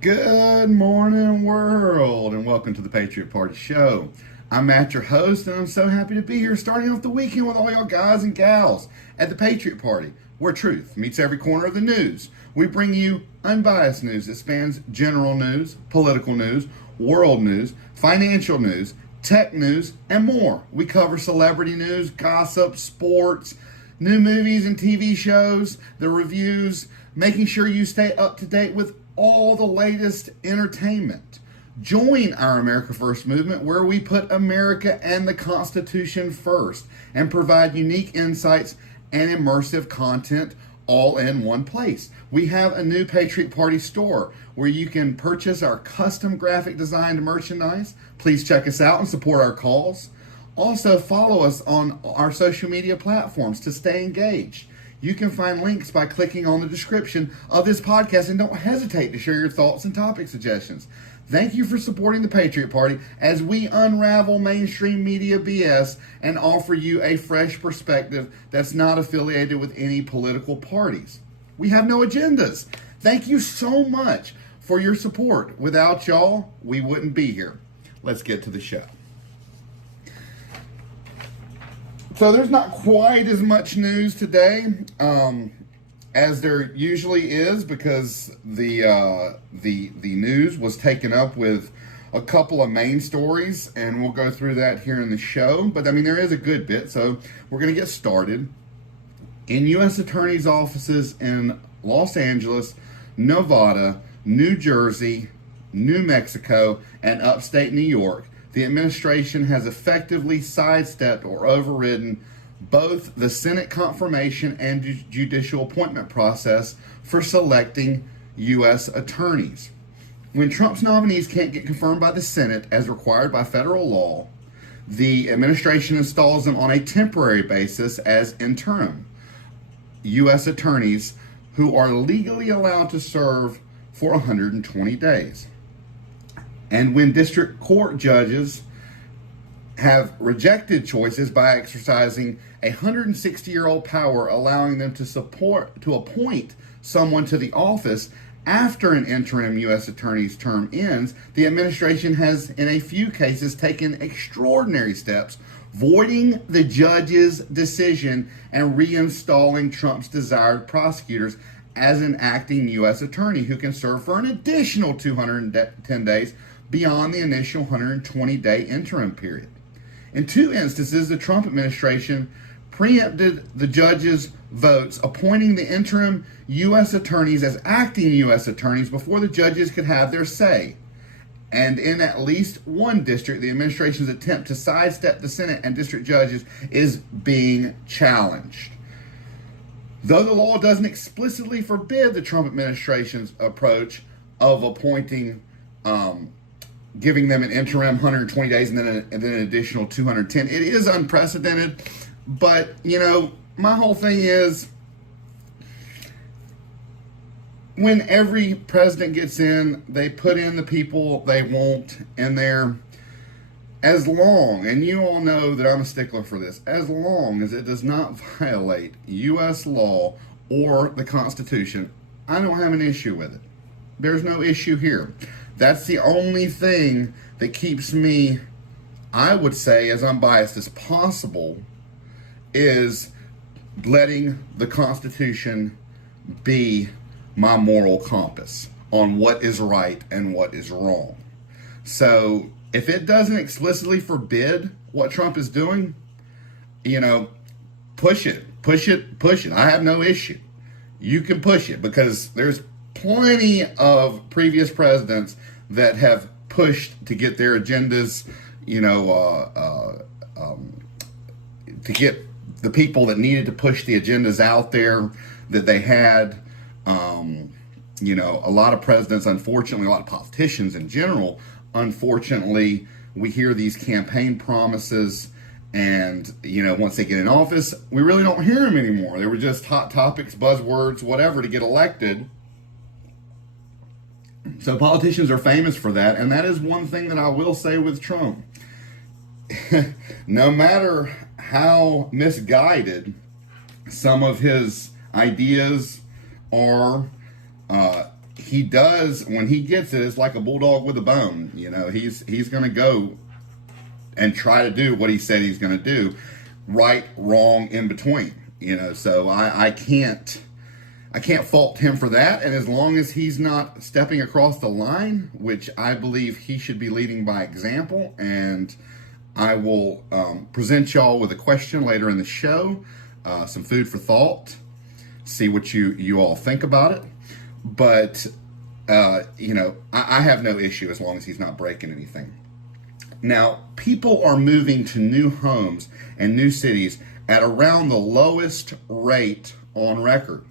Good morning, world, and welcome to the Patriot Party Show. I'm Matt, your host, and I'm so happy to be here starting off the weekend with all y'all guys and gals at the Patriot Party, where truth meets every corner of the news. We bring you unbiased news that spans general news, political news, world news, financial news, tech news, and more. We cover celebrity news, gossip, sports, new movies and TV shows, the reviews, making sure you stay up to date with all the latest entertainment. Join our America First movement, where we put America and the Constitution first and provide unique insights and immersive content all in one place. We have a new Patriot Party store where you can purchase our custom graphic designed merchandise. Please check us out and support our cause. Also, follow us on our social media platforms to stay engaged. You can find links by clicking on the description of this podcast, and don't hesitate to share your thoughts and topic suggestions. Thank you for supporting the Patriot Party as we unravel mainstream media BS and offer you a fresh perspective that's not affiliated with any political parties. We have no agendas. Thank you so much for your support. Without y'all, we wouldn't be here. Let's get to the show. So there's not quite as much news today as there usually is, because the news was taken up with a couple of main stories, and we'll go through that here in the show. But I mean, there is a good bit, so we're going to get started. In U.S. attorneys' offices in Los Angeles, Nevada, New Jersey, New Mexico, and upstate New York, the administration has effectively sidestepped or overridden both the Senate confirmation and judicial appointment process for selecting U.S. attorneys. When Trump's nominees can't get confirmed by the Senate as required by federal law, the administration installs them on a temporary basis as interim U.S. attorneys who are legally allowed to serve for 120 days. And when district court judges have rejected choices by exercising a 160-year-old power, allowing them to appoint someone to the office after an interim U.S. attorney's term ends, the administration has, in a few cases, taken extraordinary steps, voiding the judge's decision and reinstalling Trump's desired prosecutors as an acting U.S. attorney who can serve for an additional 210 days beyond the initial 120-day interim period. In two instances, the Trump administration preempted the judges' votes appointing the interim U.S. attorneys as acting U.S. attorneys before the judges could have their say. And in at least one district, the administration's attempt to sidestep the Senate and district judges is being challenged. Though the law doesn't explicitly forbid the Trump administration's approach of appointing giving them an interim 120 days and then an additional 210. It is unprecedented, but, my whole thing is, when every president gets in, they put in the people they want in there, as long, and you all know that I'm a stickler for this, as long as it does not violate U.S. law or the Constitution, I don't have an issue with it. There's no issue here. That's the only thing that keeps me, I would say, as unbiased as possible, is letting the Constitution be my moral compass on what is right and what is wrong. So if it doesn't explicitly forbid what Trump is doing, push it. I have no issue. You can push it, because there's plenty of previous presidents that have pushed to get their agendas, to get the people that needed to push the agendas out there that they had. A lot of presidents, unfortunately, a lot of politicians in general, unfortunately, we hear these campaign promises, and, once they get in office, we really don't hear them anymore. They were just hot topics, buzzwords, whatever, to get elected. So politicians are famous for that, and that is one thing that I will say with Trump. No matter how misguided some of his ideas are, he does, when he gets it, it's like a bulldog with a bone. You know, he's going to go and try to do what he said he's going to do, right, wrong, in between. You know, so I can't fault him for that. And as long as he's not stepping across the line, which I believe he should be leading by example, and I will present y'all with a question later in the show, some food for thought, see what you all think about it. But, you know, I have no issue as long as he's not breaking anything. Now, people are moving to new homes and new cities at around the lowest rate on record.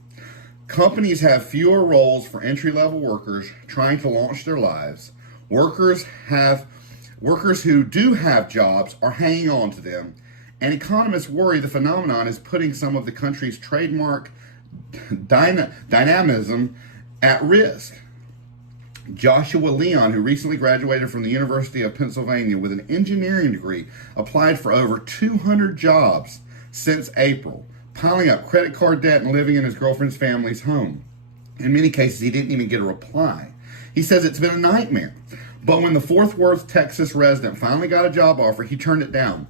Companies have fewer roles for entry-level workers trying to launch their lives. Workers who do have jobs are hanging on to them, and economists worry the phenomenon is putting some of the country's trademark dynamism at risk. Joshua Leon, who recently graduated from the University of Pennsylvania with an engineering degree, applied for over 200 jobs since April, piling up credit card debt and living in his girlfriend's family's home. In many cases, he didn't even get a reply. He says it's been a nightmare. But when the Fort Worth, Texas resident finally got a job offer, he turned it down.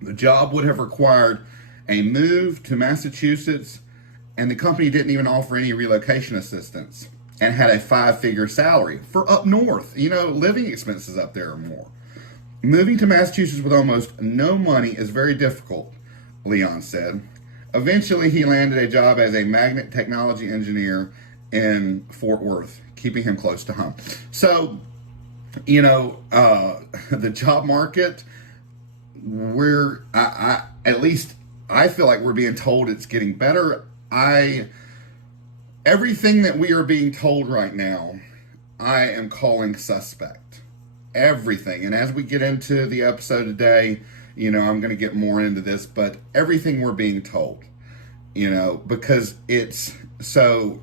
The job would have required a move to Massachusetts, and the company didn't even offer any relocation assistance, and had a 5-figure salary for up north. You know, living expenses up there are more. Moving to Massachusetts with almost no money is very difficult, Leon said. Eventually, he landed a job as a magnet technology engineer in Fort Worth, keeping him close to home. So, you know, the job market, at least I feel like we're being told it's getting better. Everything that we are being told right now, I am calling suspect. Everything. And as we get into the episode today, you know, I'm going to get more into this, but everything we're being told, you know, because it's so,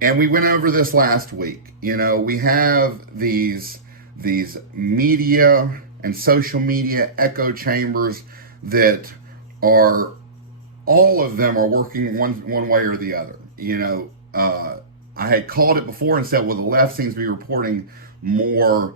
and we went over this last week, you know, we have these media and social media echo chambers that are, all of them are working one way or the other. You know, I had called it before and said, well, the left seems to be reporting more,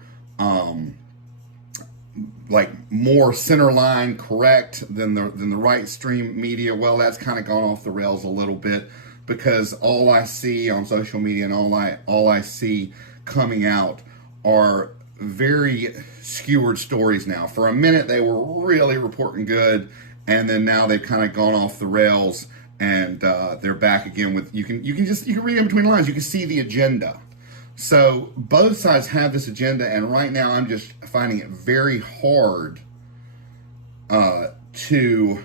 like more center line correct than the right stream media. Well, that's kind of gone off the rails a little bit, because all I see on social media and all I see coming out are very skewered stories now. For a minute, they were really reporting good, and then now they've kind of gone off the rails, and they're back again with, you can read in between the lines. You can see the agenda. So both sides have this agenda, and right now I'm just finding it very hard to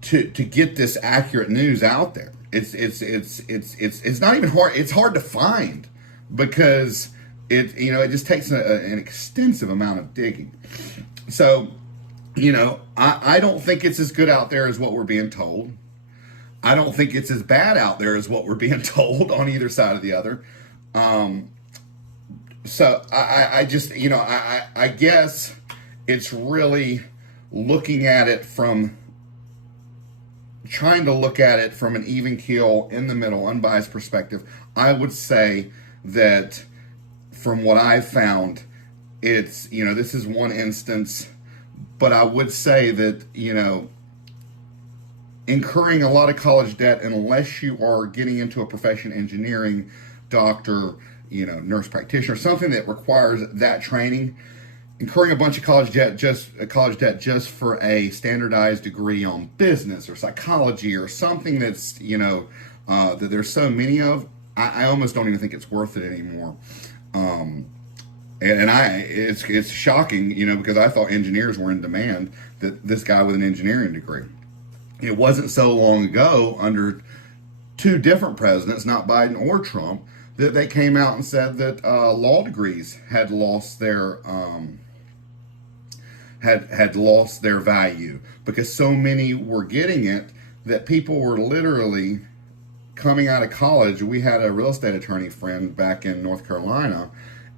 get this accurate news out there. It's not even hard. It's hard to find, because it just takes an extensive amount of digging. So, you know, I don't think it's as good out there as what we're being told. I don't think it's as bad out there as what we're being told on either side of the other. So I just, you know, I guess it's really trying to look at it from an even keel, in the middle, unbiased perspective. I would say that from what I've found, it's, you know, this is one instance, but I would say that, you know, incurring a lot of college debt, unless you are getting into a profession, engineering, doctor, you know, nurse practitioner, something that requires that training, incurring a bunch of college debt just for a standardized degree on business or psychology or something that's, you know, that there's so many of, I almost don't even think it's worth it anymore. It's shocking, you know, because I thought engineers were in demand, that this guy with an engineering degree. It wasn't so long ago, under two different presidents, not Biden or Trump, that they came out and said that law degrees had lost their had lost their value, because so many were getting it that people were literally coming out of college. We had a real estate attorney friend back in North Carolina,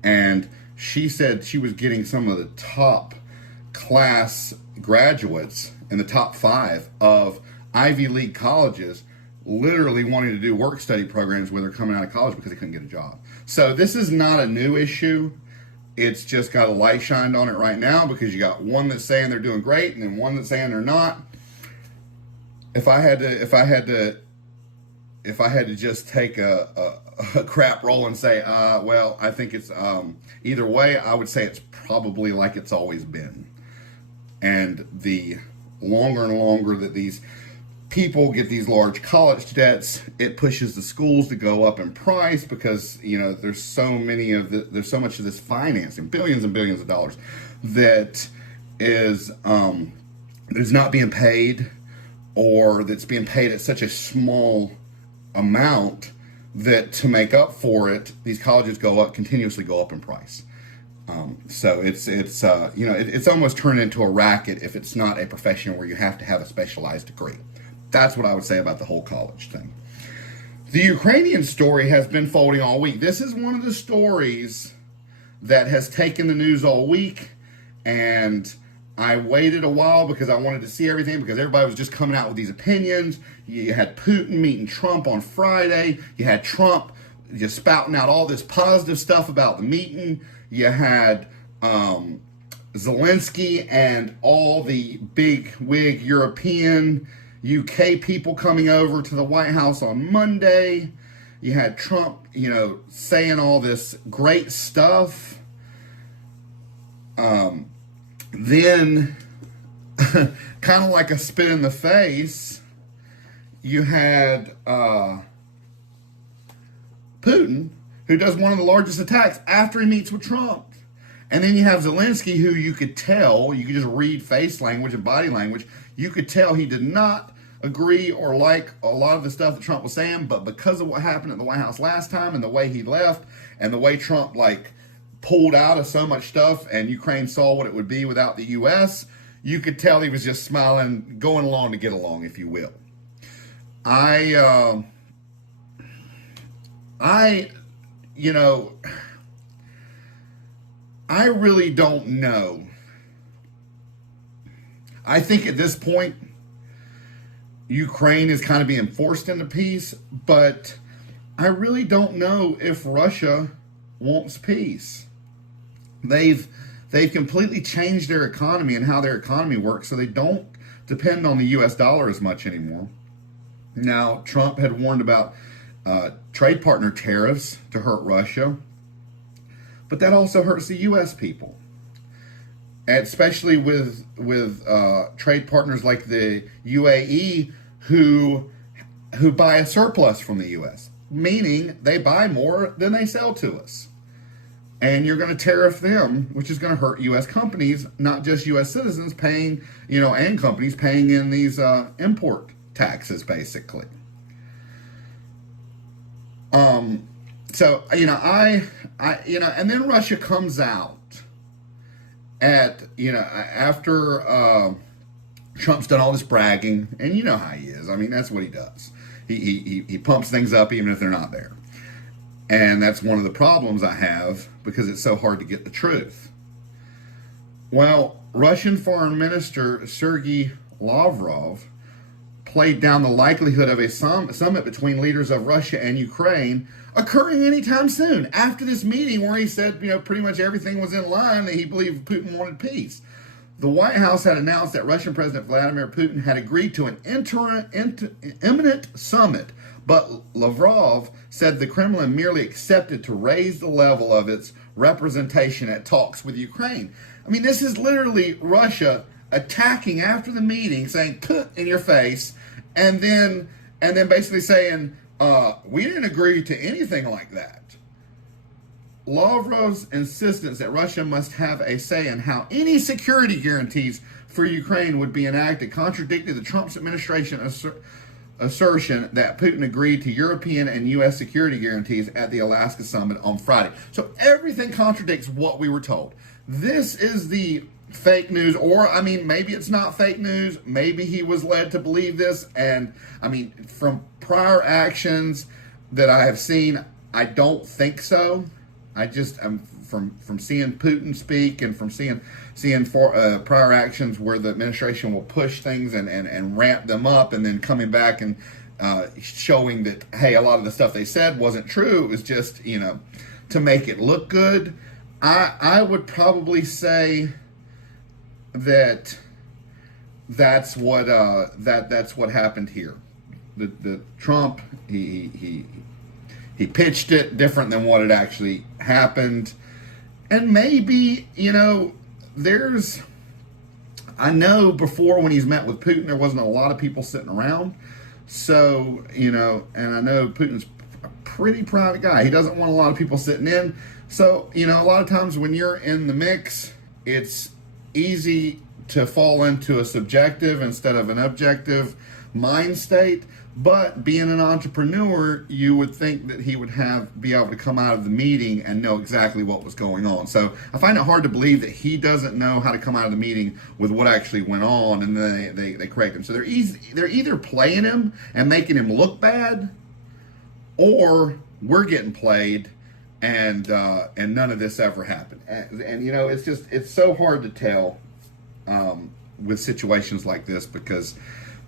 and she said she was getting some of the top class graduates in the top 5 of Ivy League colleges literally wanting to do work study programs when they're coming out of college because they couldn't get a job. So this is not a new issue. It's just got a light shined on it right now because you got one that's saying they're doing great and then one that's saying they're not. If I had to just take a crap roll and say, well, I think it's either way, I would say it's probably like it's always been. And the longer and longer that these people get these large college debts, it pushes the schools to go up in price because, you know, there's so much of this financing, billions and billions of dollars, that is not being paid, or that's being paid at such a small amount that to make up for it, these colleges continuously go up in price. So it's almost turned into a racket if it's not a profession where you have to have a specialized degree. That's what I would say about the whole college thing. The Ukrainian story has been folding all week. This is one of the stories that has taken the news all week, and I waited a while because I wanted to see everything because everybody was just coming out with these opinions. You had Putin meeting Trump on Friday. You had Trump just spouting out all this positive stuff about the meeting. You had Zelensky and all the big wig European, UK people coming over to the White House on Monday. You had Trump, saying all this great stuff. Then, kind of like a spit in the face, you had Putin, who does one of the largest attacks after he meets with Trump. And then you have Zelensky, who you could just read face language and body language, you could tell he did not agree or like a lot of the stuff that Trump was saying, but because of what happened at the White House last time and the way he left and the way Trump pulled out of so much stuff and Ukraine saw what it would be without the U.S., you could tell he was just smiling, going along to get along, if you will. I really don't know. I think at this point, Ukraine is kind of being forced into peace, but I really don't know if Russia wants peace. They've completely changed their economy and how their economy works, so they don't depend on the U.S. dollar as much anymore. Now, Trump had warned about trade partner tariffs to hurt Russia, but that also hurts the U.S. people, especially with trade partners like the UAE who buy a surplus from the U.S., meaning they buy more than they sell to us. And you're going to tariff them, which is going to hurt U.S. companies, not just U.S. citizens paying, and companies paying in these import taxes, basically. And then Russia comes out after Trump's done all this bragging, and you know how he is. I mean, that's what he does. He pumps things up even if they're not there. And that's one of the problems I have because it's so hard to get the truth. Well, Russian Foreign Minister Sergei Lavrov played down the likelihood of a summit between leaders of Russia and Ukraine occurring anytime soon after this meeting where he said, pretty much everything was in line, that he believed Putin wanted peace. The White House had announced that Russian President Vladimir Putin had agreed to an imminent summit, but Lavrov said the Kremlin merely accepted to raise the level of its representation at talks with Ukraine. I mean, this is literally Russia attacking after the meeting, saying "put in your face," and then basically saying we didn't agree to anything like that. Lavrov's insistence that Russia must have a say in how any security guarantees for Ukraine would be enacted contradicted the Trump administration assertion that Putin agreed to European and U.S. security guarantees at the Alaska summit on Friday. So everything contradicts what we were told. This is the fake news, or maybe it's not fake news. Maybe he was led to believe this. And from prior actions that I have seen, I don't think so. I'm from seeing Putin speak and from seeing prior actions where the administration will push things and ramp them up, and then coming back and showing that, hey, a lot of the stuff they said wasn't true. It was just, to make it look good. I would probably say that that's what happened here. The Trump, he pitched it different than what had actually happened. And maybe, I know before when he's met with Putin, there wasn't a lot of people sitting around. So, and I know Putin's a pretty private guy. He doesn't want a lot of people sitting in. So, a lot of times when you're in the mix, it's easy to fall into a subjective instead of an objective mind state. But being an entrepreneur, you would think that he would be able to come out of the meeting and know exactly what was going on. So I find it hard to believe that he doesn't know how to come out of the meeting with what actually went on, and then they correct him. So they're either playing him and making him look bad, or we're getting played, and none of this ever happened. And it's so hard to tell with situations like this, because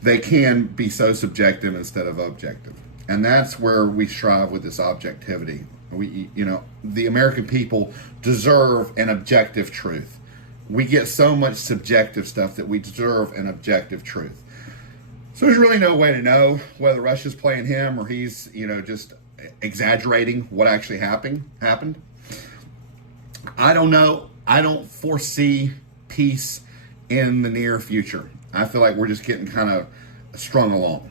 they can be so subjective instead of objective. And that's where we strive with this objectivity. The American people deserve an objective truth. We get so much subjective stuff that we deserve an objective truth. So there's really no way to know whether Russia's playing him or he's, just exaggerating what actually happened. I don't know. I don't foresee peace in the near future. I feel like we're just getting kind of strung along.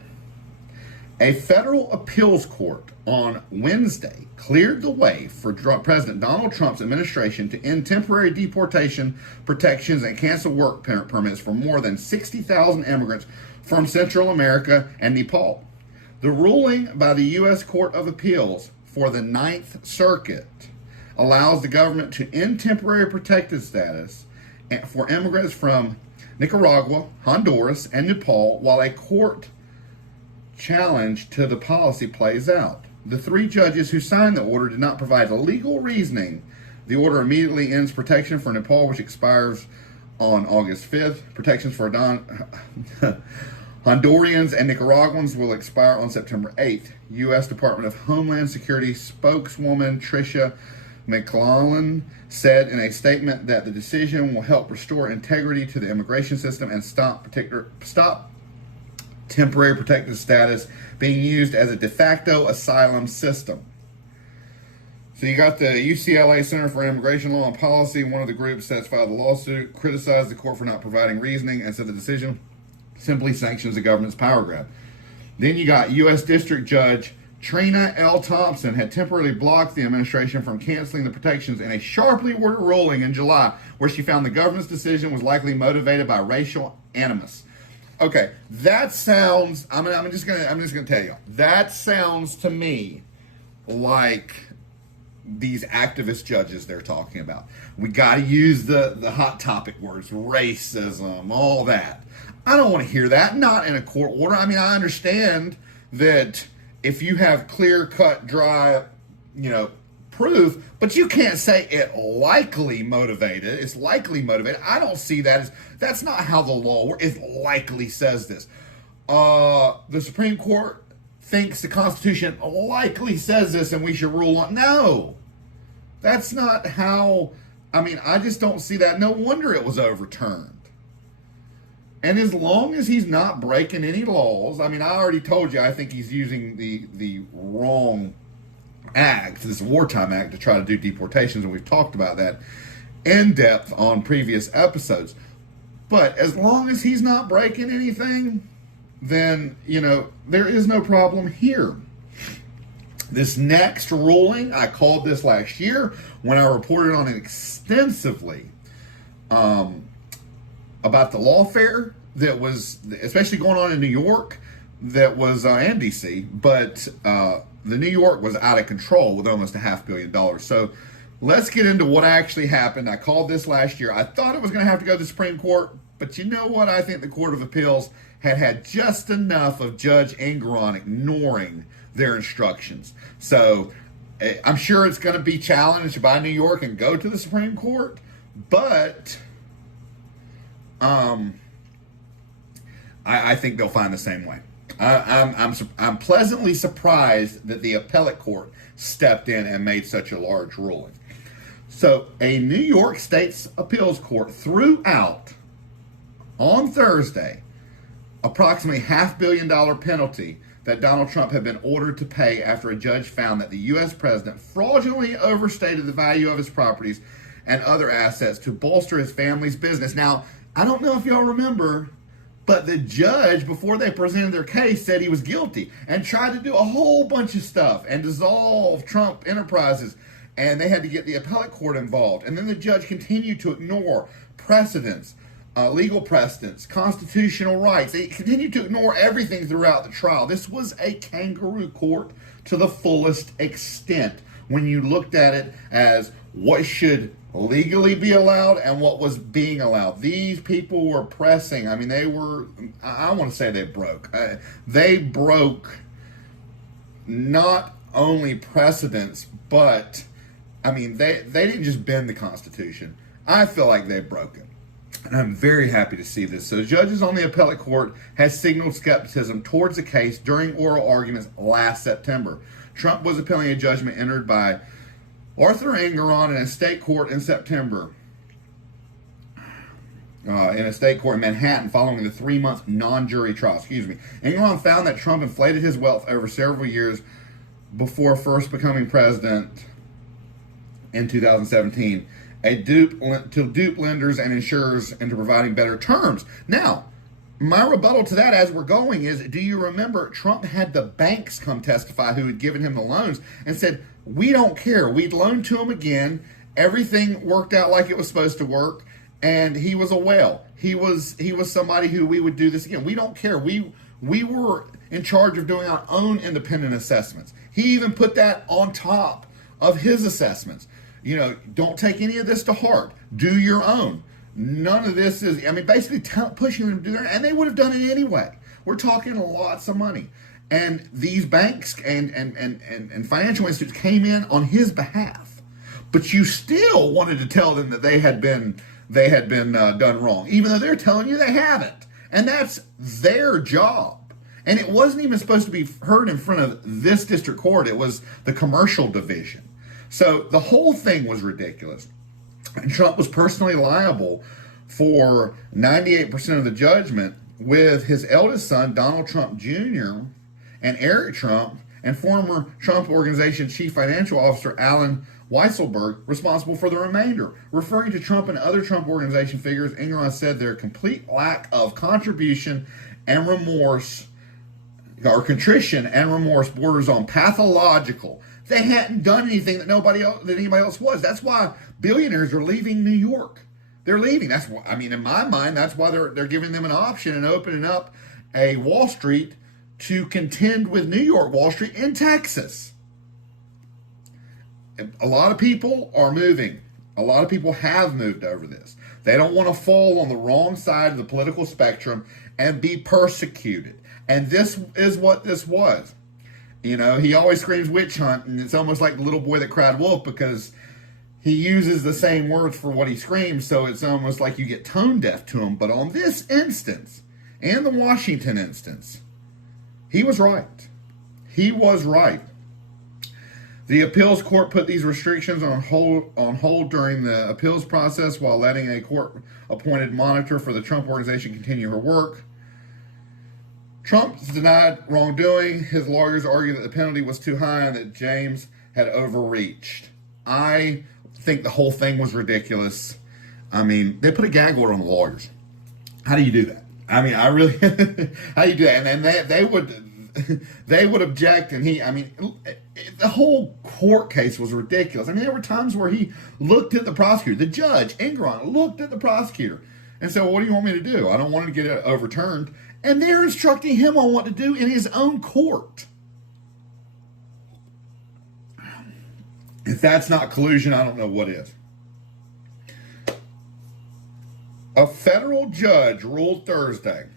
A federal appeals court on Wednesday cleared the way for President Donald Trump's administration to end temporary deportation protections and cancel work permits for more than 60,000 immigrants from Central America and Nepal. The ruling by the U.S. Court of Appeals for the Ninth Circuit allows the government to end temporary protected status for immigrants from Nicaragua, Honduras, and Nepal while a court challenge to the policy plays out. The three judges who signed the order did not provide legal reasoning. The order immediately ends protection for Nepal, which expires on August 5th. Protections for Hondurans and Nicaraguans will expire on September 8th. U.S. Department of Homeland Security spokeswoman Tricia McClellan said in a statement that the decision will help restore integrity to the immigration system and stop temporary protected status being used as a de facto asylum system. So you got the UCLA Center for Immigration Law and Policy. One of the groups that filed the lawsuit criticized the court for not providing reasoning and said the decision simply sanctions the government's power grab. Then you got U.S. District Judge Trina L. Thompson had temporarily blocked the administration from canceling the protections in a sharply worded ruling in July, where she found the government's decision was likely motivated by racial animus. Okay, that sounds. I'm just gonna tell you. That sounds to me like these activist judges they're talking about. We got to use the hot topic words, racism, all that. I don't want to hear that. Not in a court order. I mean, I understand that if you have clear-cut, dry, proof, but you can't say it likely motivated. It's likely motivated. I don't see that as, that's not how the law works. It likely says this. The Supreme Court thinks the Constitution likely says this and we should rule on. No, that's not how, I just don't see that. No wonder it was overturned. And as long as he's not breaking any laws, I already told you, I think he's using the wrong act, this wartime act, to try to do deportations, and we've talked about that in depth on previous episodes. But as long as he's not breaking anything, then, there is no problem here. This next ruling, I called this last year when I reported on it extensively, about the lawfare that was, especially going on in New York, that was, and DC, but the New York was out of control with almost $500 million. So let's get into what actually happened. I called this last year. I thought it was going to have to go to the Supreme Court, but you know what? I think the Court of Appeals had just enough of Judge Engeron ignoring their instructions. So I'm sure it's going to be challenged by New York and go to the Supreme Court, but I think they'll find the same way. I'm pleasantly surprised that the appellate court stepped in and made such a large ruling. So a New York State's appeals court threw out on Thursday approximately $500 million penalty that Donald Trump had been ordered to pay after a judge found that the U.S. president fraudulently overstated the value of his properties and other assets to bolster his family's business. Now, I don't know if y'all remember, but the judge, before they presented their case, said he was guilty and tried to do a whole bunch of stuff and dissolve Trump Enterprises, and they had to get the appellate court involved. And then the judge continued to ignore precedents, legal precedents, constitutional rights. They continued to ignore everything throughout the trial. This was a kangaroo court to the fullest extent when you looked at it as what should legally be allowed and what was being allowed. These people were pressing. I mean, I want to say they broke. They broke not only precedents, but, I mean, they didn't just bend the Constitution. I feel like they broke it. And I'm very happy to see this. So judges on the appellate court has signaled skepticism towards the case during oral arguments last September. Trump was appealing a judgment entered by Arthur Engoron in a state court in September. In a state court in Manhattan following the 3-month non-jury trial. Engoron found that Trump inflated his wealth over several years before first becoming president in 2017. To dupe lenders and insurers into providing better terms. Now, my rebuttal to that as we're going is, do you remember Trump had the banks come testify who had given him the loans and said, we don't care. We'd loaned to him again. Everything worked out like it was supposed to work. And he was a whale. He was somebody who we would do this again. We don't care. We were in charge of doing our own independent assessments. He even put that on top of his assessments. You know, don't take any of this to heart. Do your own. None of this is, I mean, basically pushing them to do that, and they would have done it anyway. We're talking lots of money. And these banks and financial institutes came in on his behalf. But you still wanted to tell them that they had been done wrong, even though they're telling you they haven't. And that's their job. And it wasn't even supposed to be heard in front of this district court. It was the commercial division. So the whole thing was ridiculous. And Trump was personally liable for 98% of the judgment, with his eldest son, Donald Trump Jr., and Eric Trump, and former Trump Organization Chief Financial Officer Alan Weisselberg responsible for the remainder. Referring to Trump and other Trump Organization figures, Engoron said their complete lack of contribution and remorse, or contrition and remorse, borders on pathological. They hadn't done anything that anybody else was. That's why billionaires are leaving New York. They're leaving. That's why, I mean, in my mind, that's why they're giving them an option and opening up a Wall Street to contend with New York Wall Street in Texas. A lot of people are moving. A lot of people have moved over this. They don't want to fall on the wrong side of the political spectrum and be persecuted. And this is what this was. You know, he always screams witch hunt, and it's almost like the little boy that cried wolf, because he uses the same words for what he screams, so it's almost like you get tone deaf to him. But on this instance, and the Washington instance, he was right. He was right. The appeals court put these restrictions on hold during the appeals process while letting a court-appointed monitor for the Trump Organization continue her work. Trump's denied wrongdoing. His lawyers argue that the penalty was too high and that James had overreached. I think the whole thing was ridiculous. I mean, they put a gag order on the lawyers. How do you do that? I mean, I really, how do you do that? And then they would object, and the whole court case was ridiculous. I mean, there were times where he looked at the prosecutor. The judge, Engoron, looked at the prosecutor and said, well, what do you want me to do? I don't want to get it overturned. And they're instructing him on what to do in his own court. If that's not collusion, I don't know what is. A federal judge ruled Thursday.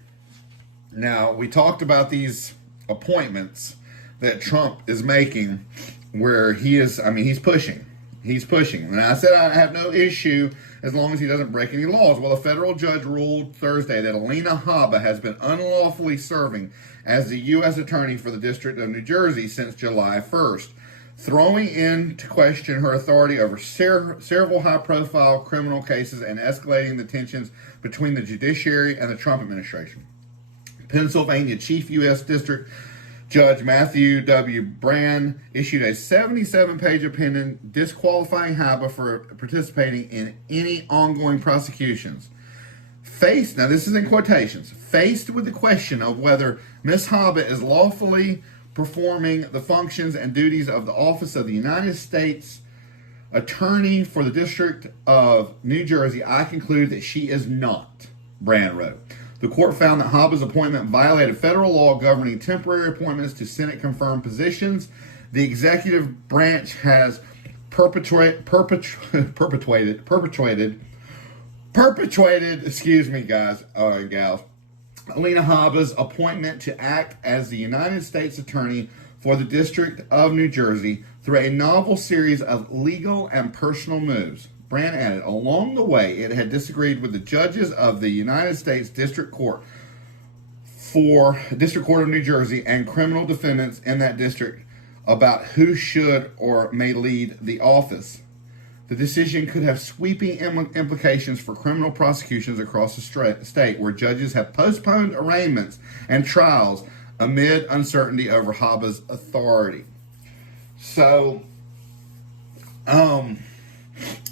Now, we talked about these appointments that Trump is making where he's pushing. He's pushing. And I said I have no issue as long as he doesn't break any laws. Well, a federal judge ruled Thursday that Alina Habba has been unlawfully serving as the U.S. Attorney for the District of New Jersey since July 1st, throwing into question her authority over several high-profile criminal cases and escalating the tensions between the judiciary and the Trump administration. Pennsylvania Chief U.S. District Judge Matthew W. Brand issued a 77-page opinion disqualifying Habba for participating in any ongoing prosecutions. Now this is in quotations, faced with the question of whether Ms. Habba is lawfully performing the functions and duties of the office of the United States Attorney for the District of New Jersey, I conclude that she is not, Brand wrote. The court found that Habba's appointment violated federal law governing temporary appointments to Senate-confirmed positions. The executive branch has perpetuated, excuse me, guys and gals, Alina Habba's appointment to act as the United States Attorney for the District of New Jersey through a novel series of legal and personal moves. Brand added, along the way, it had disagreed with the judges of the United States District Court of New Jersey and criminal defendants in that district about who should or may lead the office. The decision could have sweeping implications for criminal prosecutions across the state, where judges have postponed arraignments and trials amid uncertainty over Habba's authority. So,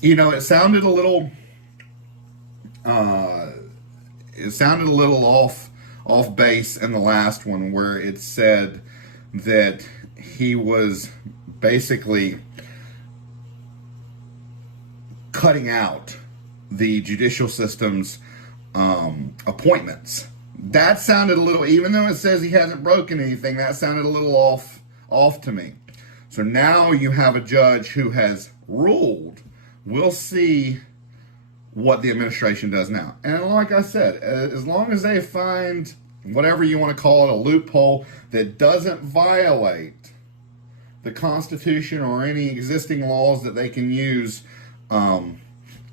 it sounded a little, off base in the last one, where it said that he was basically cutting out the judicial system's appointments. That sounded a little, even though it says he hasn't broken anything, that sounded a little off to me. So now you have a judge who has ruled. We'll see what the administration does now. And like I said, as long as they find whatever you want to call it, a loophole that doesn't violate the Constitution or any existing laws that they can use, then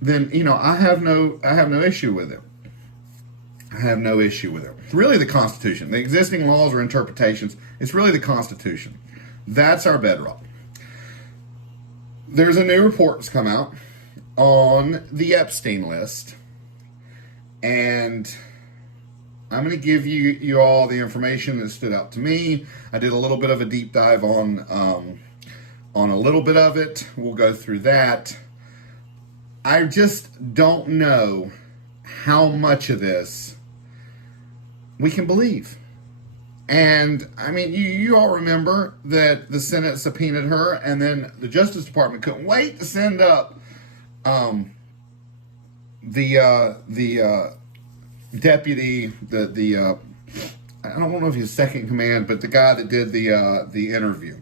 I have no issue with it. I have no issue with it. It's really the Constitution. The existing laws or interpretations, it's really the Constitution. That's our bedrock. There's a new report that's come out on the Epstein list, and I'm going to give you all the information that stood out to me. I did a little bit of a deep dive on a little bit of it. We'll go through that. I just don't know how much of this we can believe. And, I mean, you all remember that the Senate subpoenaed her, and then the Justice Department couldn't wait to send up the deputy, I don't know if he's second in command, but the guy that did the interview.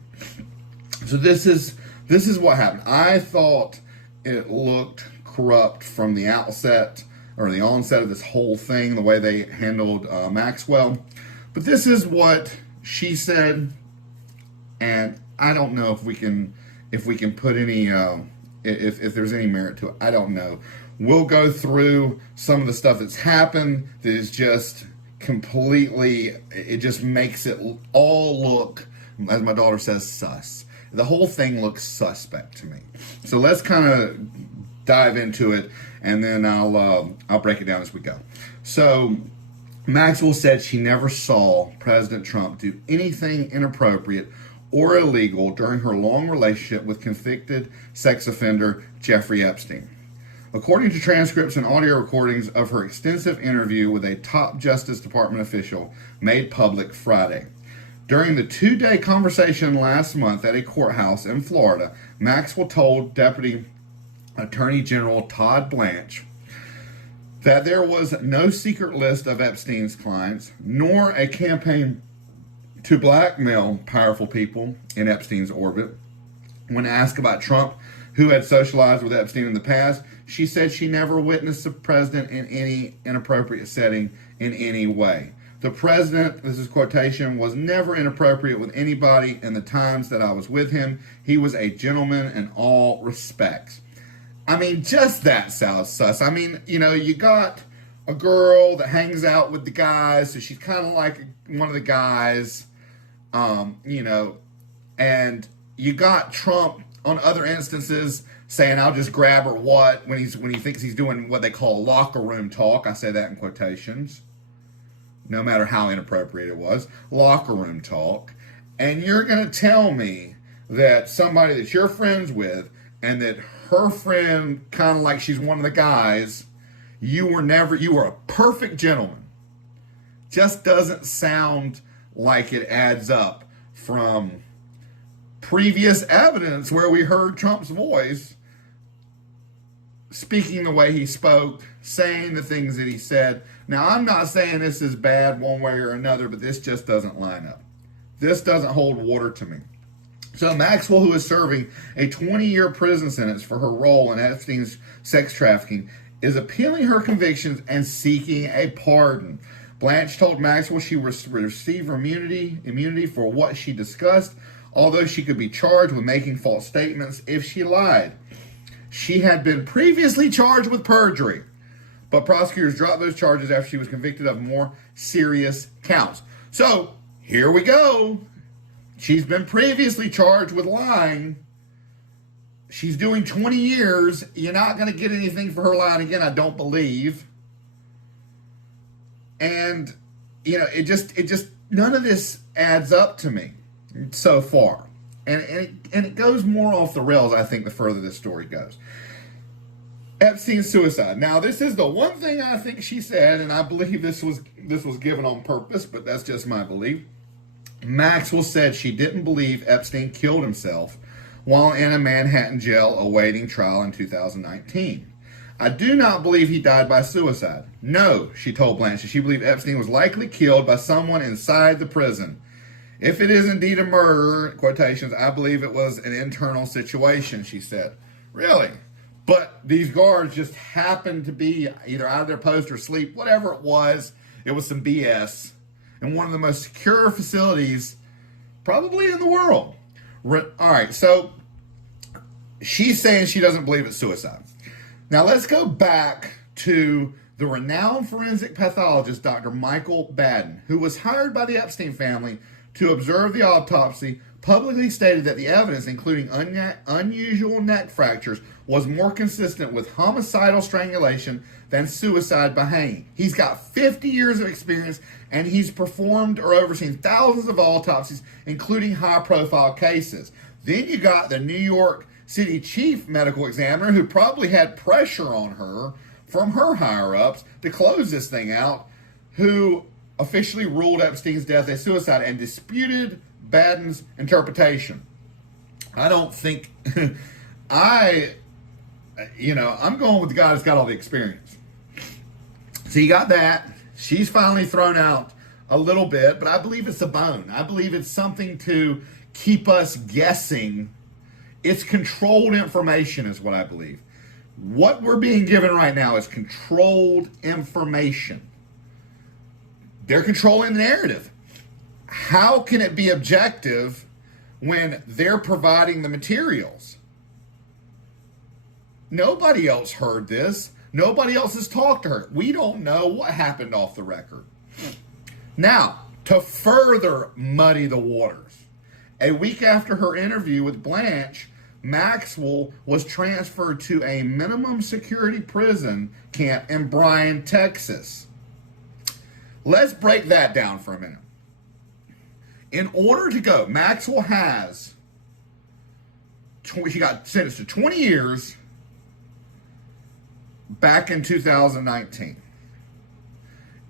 So this is what happened. I thought it looked corrupt from the outset, or the onset of this whole thing, the way they handled Maxwell. But this is what she said, and I don't know if we can put any if there's any merit to it. I don't know. We'll go through some of the stuff that's happened that is just completely, it just makes it all look, as my daughter says, sus. The whole thing looks suspect to me. So let's kind of dive into it, and then I'll break it down as we go. So Maxwell said she never saw President Trump do anything inappropriate or illegal during her long relationship with convicted sex offender Jeffrey Epstein. According to transcripts and audio recordings of her extensive interview with a top Justice Department official made public Friday. During the 2-day conversation last month at a courthouse in Florida, Maxwell told Deputy Attorney General Todd Blanche that there was no secret list of Epstein's clients, nor a campaign to blackmail powerful people in Epstein's orbit. When asked about Trump, who had socialized with Epstein in the past, she said she never witnessed the president in any inappropriate setting in any way. The president, this is quotation, was never inappropriate with anybody in the times that I was with him. He was a gentleman in all respects. I mean, just that sounds sus. I mean, you know, you got a girl that hangs out with the guys, so she's kind of like one of the guys, you know, and you got Trump on other instances saying, I'll just grab her what, when he thinks he's doing what they call locker room talk. I say that in quotations, no matter how inappropriate it was, locker room talk. And you're going to tell me that somebody that you're friends with and that her friend, kind of like she's one of the guys, you were a perfect gentleman. Just doesn't sound like it adds up from previous evidence where we heard Trump's voice speaking the way he spoke, saying the things that he said. Now, I'm not saying this is bad one way or another, but this just doesn't line up. This doesn't hold water to me. So Maxwell, who is serving a 20-year prison sentence for her role in Epstein's sex trafficking, is appealing her convictions and seeking a pardon. Blanche told Maxwell she would receive immunity for what she discussed, although she could be charged with making false statements if she lied. She had been previously charged with perjury, but prosecutors dropped those charges after she was convicted of more serious counts. So, here we go. She's been previously charged with lying. She's doing 20 years. You're not going to get anything for her lying again, I don't believe. And, you know, it just none of this adds up to me so far. And it goes more off the rails, I think, the further this story goes. Epstein's suicide. Now, this is the one thing I think she said, and I believe this was given on purpose, but that's just my belief. Maxwell said she didn't believe Epstein killed himself while in a Manhattan jail awaiting trial in 2019. I do not believe he died by suicide. No, she told Blanche, she believed Epstein was likely killed by someone inside the prison. If it is indeed a murder, quotations, I believe it was an internal situation, she said. Really? But these guards just happened to be either out of their post or asleep, whatever it was some BS. In one of the most secure facilities probably in the world. All right, so she's saying she doesn't believe it's suicide. Now let's go back to the renowned forensic pathologist, Dr. Michael Baden, who was hired by the Epstein family to observe the autopsy, publicly stated that the evidence, including unusual neck fractures, was more consistent with homicidal strangulation than suicide by hanging. He's got 50 years of experience, and he's performed or overseen thousands of autopsies, including high-profile cases. Then you got the New York City chief medical examiner, who probably had pressure on her from her higher-ups to close this thing out, who officially ruled Epstein's death a suicide and disputed Baden's interpretation. I don't think... I'm going with the guy that's got all the experience. So you got that. She's finally thrown out a little bit, but I believe it's a bone. I believe it's something to keep us guessing. It's controlled information is what I believe. What we're being given right now is controlled information. They're controlling the narrative. How can it be objective when they're providing the materials? Nobody else heard this. Nobody else has talked to her. We don't know what happened off the record. Now, to further muddy the waters, a week after her interview with Blanche, Maxwell was transferred to a minimum security prison camp in Bryan, Texas. Let's break that down for a minute. In order to go, Maxwell she got sentenced to 20 years back in 2019.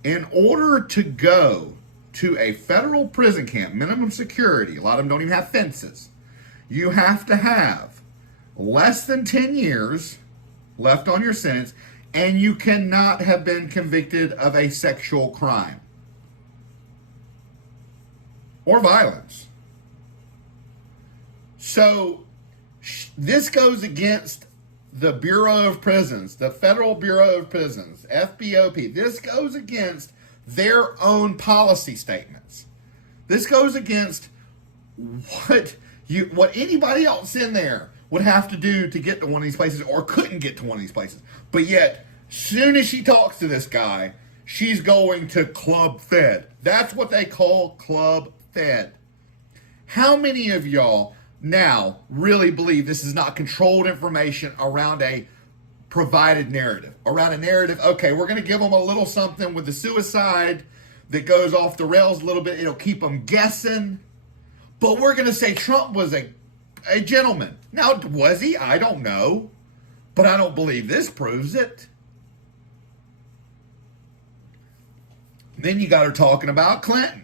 In order to go to a federal prison camp, minimum security, a lot of them don't even have fences, you have to have less than 10 years left on your sentence, and you cannot have been convicted of a sexual crime or violence. So this goes against the Bureau of Prisons, the Federal Bureau of Prisons, FBOP. This goes against their own policy statements. This goes against what anybody else in there would have to do to get to one of these places or couldn't get to one of these places. But yet, soon as she talks to this guy, she's going to Club Fed. That's what they call Club Fed. How many of y'all now really believe this is not controlled information around a provided narrative? Around a narrative, okay, we're going to give them a little something with the suicide that goes off the rails a little bit. It'll keep them guessing. But we're going to say Trump was a gentleman. Now, was he? I don't know. But I don't believe this proves it. Then you got her talking about Clinton.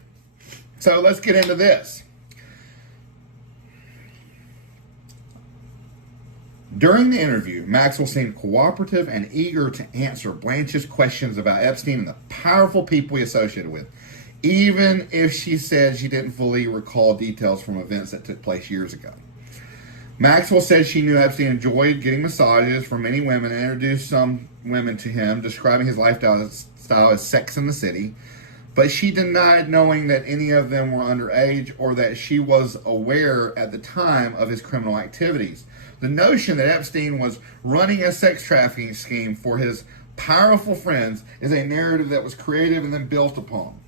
So let's get into this. During the interview, Maxwell seemed cooperative and eager to answer Blanche's questions about Epstein and the powerful people he associated with, even if she said she didn't fully recall details from events that took place years ago. Maxwell said she knew Epstein enjoyed getting massages from many women and introduced some women to him, describing his lifestyle as Sex in the City, but she denied knowing that any of them were underage or that she was aware at the time of his criminal activities. The notion that Epstein was running a sex trafficking scheme for his powerful friends is a narrative that was creative and then built upon.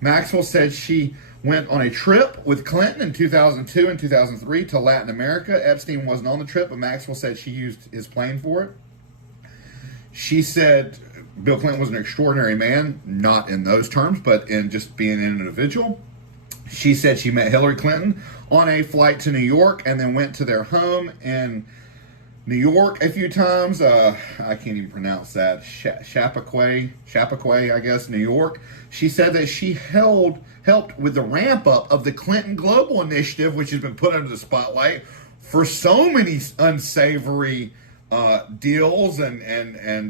Maxwell said she went on a trip with Clinton in 2002 and 2003 to Latin America. Epstein wasn't on the trip, but Maxwell said she used his plane for it. She said Bill Clinton was an extraordinary man, not in those terms, but in just being an individual. She said she met Hillary Clinton on a flight to New York and then went to their home in New York a few times. I can't even pronounce that. Chappaqua, I guess, New York. She said that she helped with the ramp up of the Clinton Global Initiative, which has been put under the spotlight for so many unsavory deals and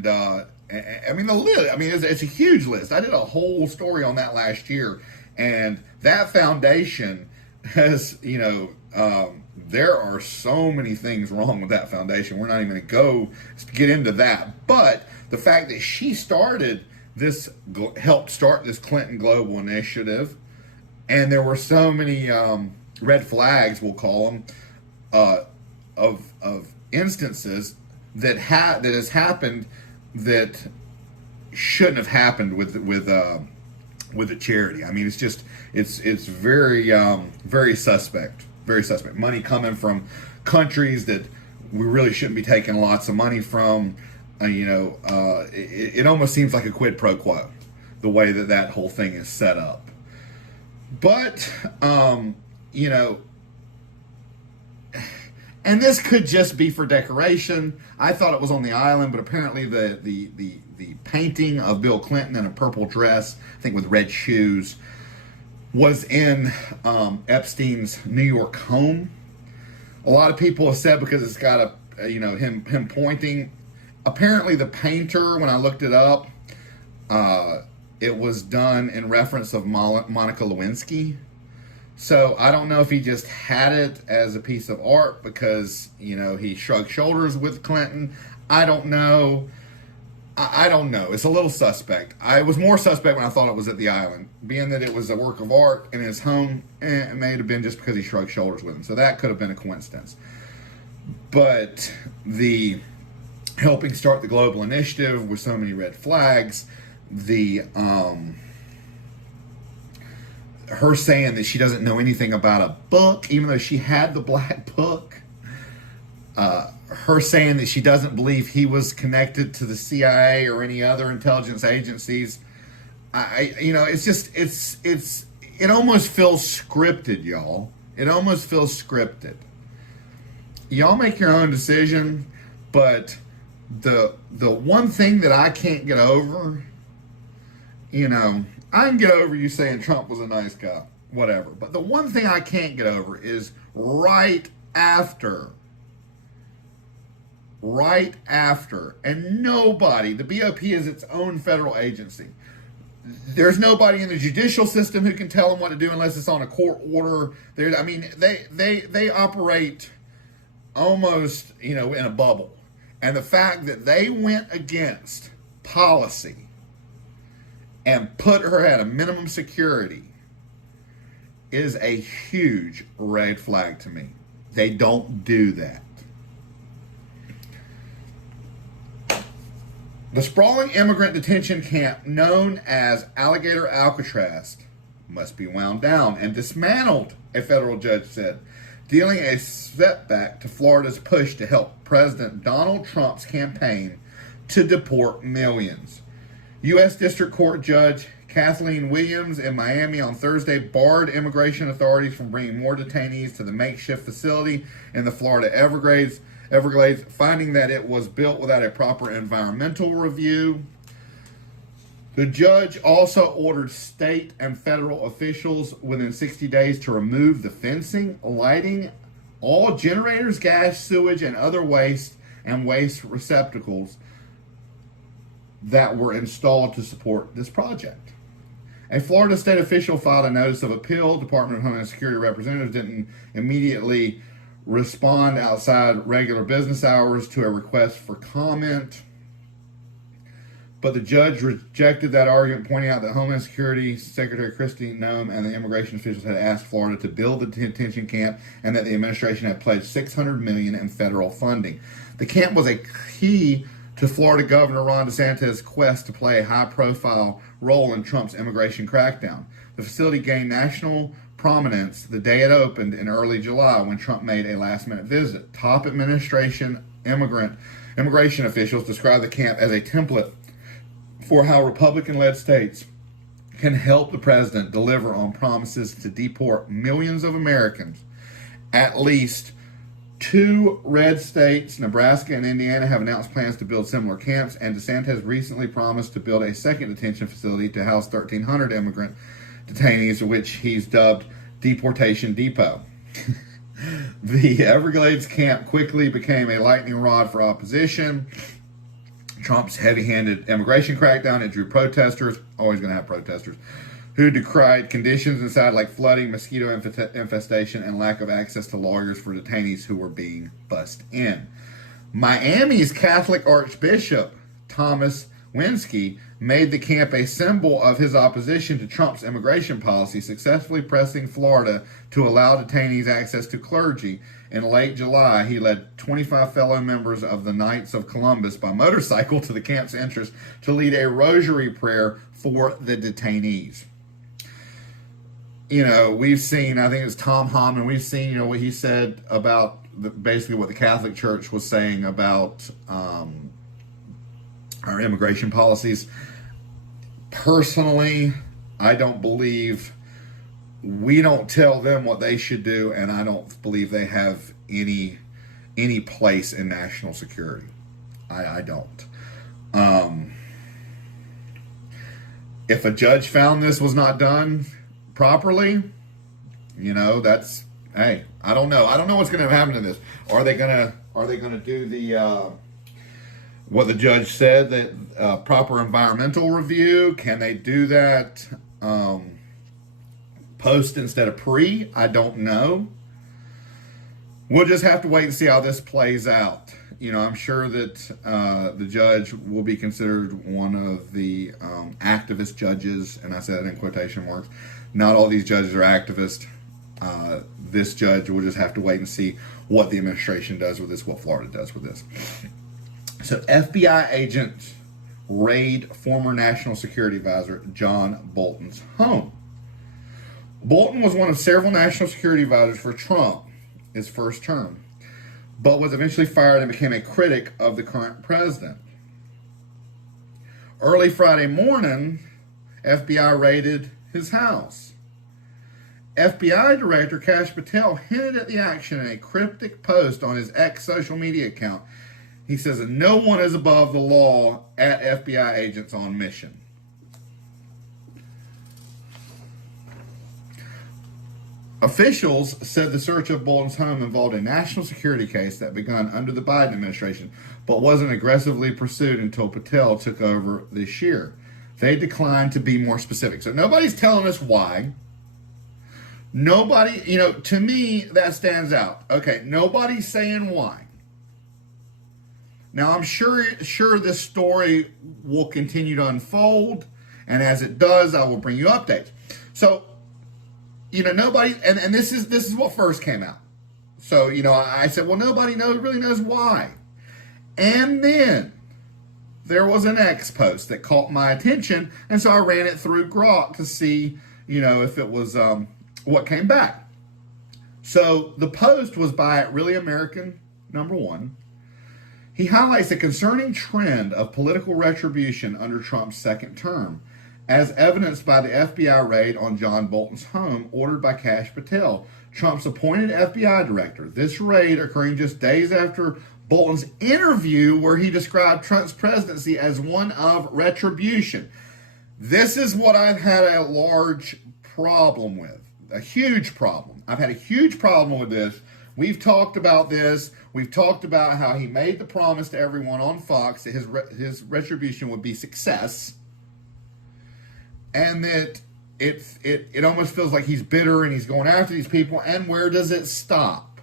I mean the list. I mean it's a huge list. I did a whole story on that last year, and that foundation has, there are so many things wrong with that foundation. We're not even going to get into that. But the fact that she helped start this Clinton Global Initiative, and there were so many red flags, we'll call them, of instances that has happened that shouldn't have happened with a charity. I mean, it's very very suspect. Very suspect. Money coming from countries that we really shouldn't be taking lots of money from. It almost seems like a quid pro quo, the way that whole thing is set up. But, and this could just be for decoration. I thought it was on the island, but apparently the painting of Bill Clinton in a purple dress, I think with red shoes, was in Epstein's New York home. A lot of people have said because it's got him pointing. Apparently the painter, when I looked it up, it was done in reference of Monica Lewinsky. So I don't know if he just had it as a piece of art because, he shrugged shoulders with Clinton. I don't know. I don't know. It's a little suspect. I was more suspect when I thought it was at the island. Being that it was a work of art in his home, it may have been just because he shrugged shoulders with him. So that could have been a coincidence. But the helping start the global initiative with so many red flags, her saying that she doesn't know anything about a book, even though she had the black book, her saying that she doesn't believe he was connected to the CIA or any other intelligence agencies. It almost feels scripted, y'all. It almost feels scripted. Y'all make your own decision, but the one thing that I can't get over, I can get over you saying Trump was a nice guy, whatever. But the one thing I can't get over is right after, and nobody, the BOP is its own federal agency. There's nobody in the judicial system who can tell them what to do unless it's on a court order. They operate almost, in a bubble. And the fact that they went against policy and put her at a minimum security is a huge red flag to me. They don't do that. The sprawling immigrant detention camp known as Alligator Alcatraz must be wound down and dismantled, a federal judge said, dealing a setback to Florida's push to help President Donald Trump's campaign to deport millions. U.S. District Court Judge Kathleen Williams in Miami on Thursday barred immigration authorities from bringing more detainees to the makeshift facility in the Florida Everglades, finding that it was built without a proper environmental review. The judge also ordered state and federal officials within 60 days to remove the fencing, lighting, all generators, gas, sewage, and other waste receptacles that were installed to support this project. A Florida state official filed a notice of appeal. Department of Homeland Security representatives didn't immediately respond outside regular business hours to a request for comment. But the judge rejected that argument, pointing out that Homeland Security Secretary Kristi Noem and the immigration officials had asked Florida to build the detention camp and that the administration had pledged $600 million in federal funding. The camp was a key to Florida Governor Ron DeSantis' quest to play a high-profile role in Trump's immigration crackdown. The facility gained national prominence the day it opened in early July when Trump made a last-minute visit. Top administration immigration officials described the camp as a template for how Republican-led states can help the president deliver on promises to deport millions of Americans. At least 2 red states, Nebraska and Indiana, have announced plans to build similar camps, and DeSantis recently promised to build a second detention facility to house 1,300 immigrant detainees, which he's dubbed Deportation Depot. The Everglades camp quickly became a lightning rod for opposition. Trump's heavy-handed immigration crackdown, it drew protesters, always going to have protesters, who decried conditions inside like flooding, mosquito infestation, and lack of access to lawyers for detainees who were being bussed in. Miami's Catholic Archbishop Thomas Winsky made the camp a symbol of his opposition to Trump's immigration policy, successfully pressing Florida to allow detainees access to clergy. In late July, he led 25 fellow members of the Knights of Columbus by motorcycle to the camp's entrance to lead a rosary prayer for the detainees. You know, we've seen, I think it's Tom Homan, we've seen, you know, what he said about basically what the Catholic Church was saying about our immigration policies. Personally, I don't believe, we don't tell them what they should do, and I don't believe they have any place in national security. I don't. If a judge found this was not done properly, you know, that's, hey, I don't know. I don't know what's going to happen to this. Are they going to do the what the judge said, that proper environmental review? Can they do that post instead of pre? I don't know. We'll just have to wait and see how this plays out. You know, I'm sure that the judge will be considered one of the activist judges, and I said that in quotation marks. Not all these judges are activists. This judge will just have to wait and see what the administration does with this, what Florida does with this. So FBI agents raid former National Security Advisor John Bolton's home. Bolton was one of several national security advisors for Trump, his first term, but was eventually fired and became a critic of the current president. Early Friday morning, FBI raided his house. FBI Director Kash Patel hinted at the action in a cryptic post on his X social media account. He says that no one is above the law at FBI agents on mission. Officials said the search of Bolton's home involved a national security case that began under the Biden administration, but wasn't aggressively pursued until Patel took over this year. They declined to be more specific. So nobody's telling us why. Nobody, you know, to me, that stands out. Okay, nobody's saying why. Now, I'm sure this story will continue to unfold, And as it does, I will bring you updates. So, nobody, and this is what first came out. So, I said, well, nobody really knows why. And then there was an X post that caught my attention, and so I ran it through Grok to see, if it was what came back. So the post was by Really American #1. He highlights a concerning trend of political retribution under Trump's second term, as evidenced by the FBI raid on John Bolton's home ordered by Kash Patel, Trump's appointed FBI director. This raid occurring just days after Bolton's interview where he described Trump's presidency as one of retribution. This is what I've had a large problem with, a huge problem. I've had a huge problem with this. We've talked about this. We've talked about how he made the promise to everyone on Fox that his retribution would be success, and that it almost feels like he's bitter and he's going after these people. And where does it stop?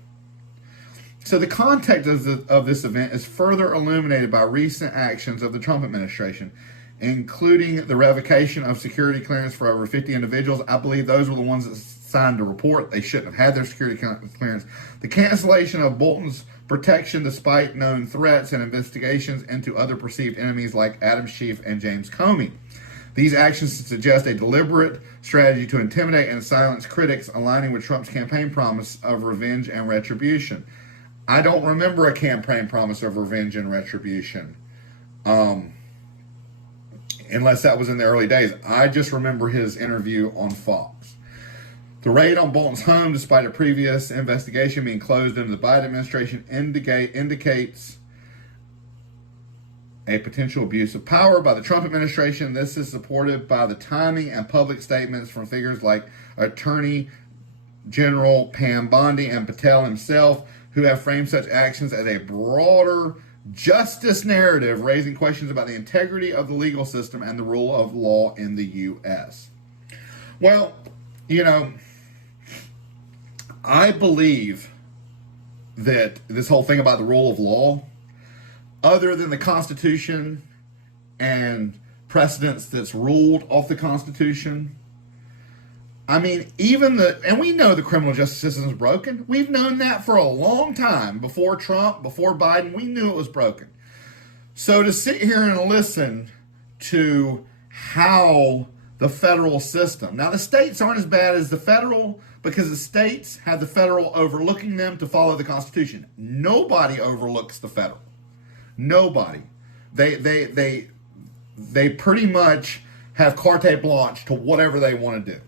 So the context of this event is further illuminated by recent actions of the Trump administration, including the revocation of security clearance for over 50 individuals. I believe those were the ones that signed a report. They shouldn't have had their security clearance. The cancellation of Bolton's protection despite known threats and investigations into other perceived enemies like Adam Schiff and James Comey. These actions suggest a deliberate strategy to intimidate and silence critics, aligning with Trump's campaign promise of revenge and retribution. I don't remember a campaign promise of revenge and retribution, unless that was in the early days. I just remember his interview on Fox. The raid on Bolton's home, despite a previous investigation being closed under the Biden administration, indicates a potential abuse of power by the Trump administration. This is supported by the timing and public statements from figures like Attorney General Pam Bondi and Patel himself, who have framed such actions as a broader justice narrative, raising questions about the integrity of the legal system and the rule of law in the U.S. Well, I believe that this whole thing about the rule of law, other than the Constitution and precedents that's ruled off the Constitution, I mean, and we know the criminal justice system is broken. We've known that for a long time. Before Trump, before Biden, we knew it was broken. So to sit here and listen to how the federal system, now the states aren't as bad as the federal, because the states have the federal overlooking them to follow the Constitution. Nobody overlooks the federal. Nobody. They pretty much have carte blanche to whatever they want to do.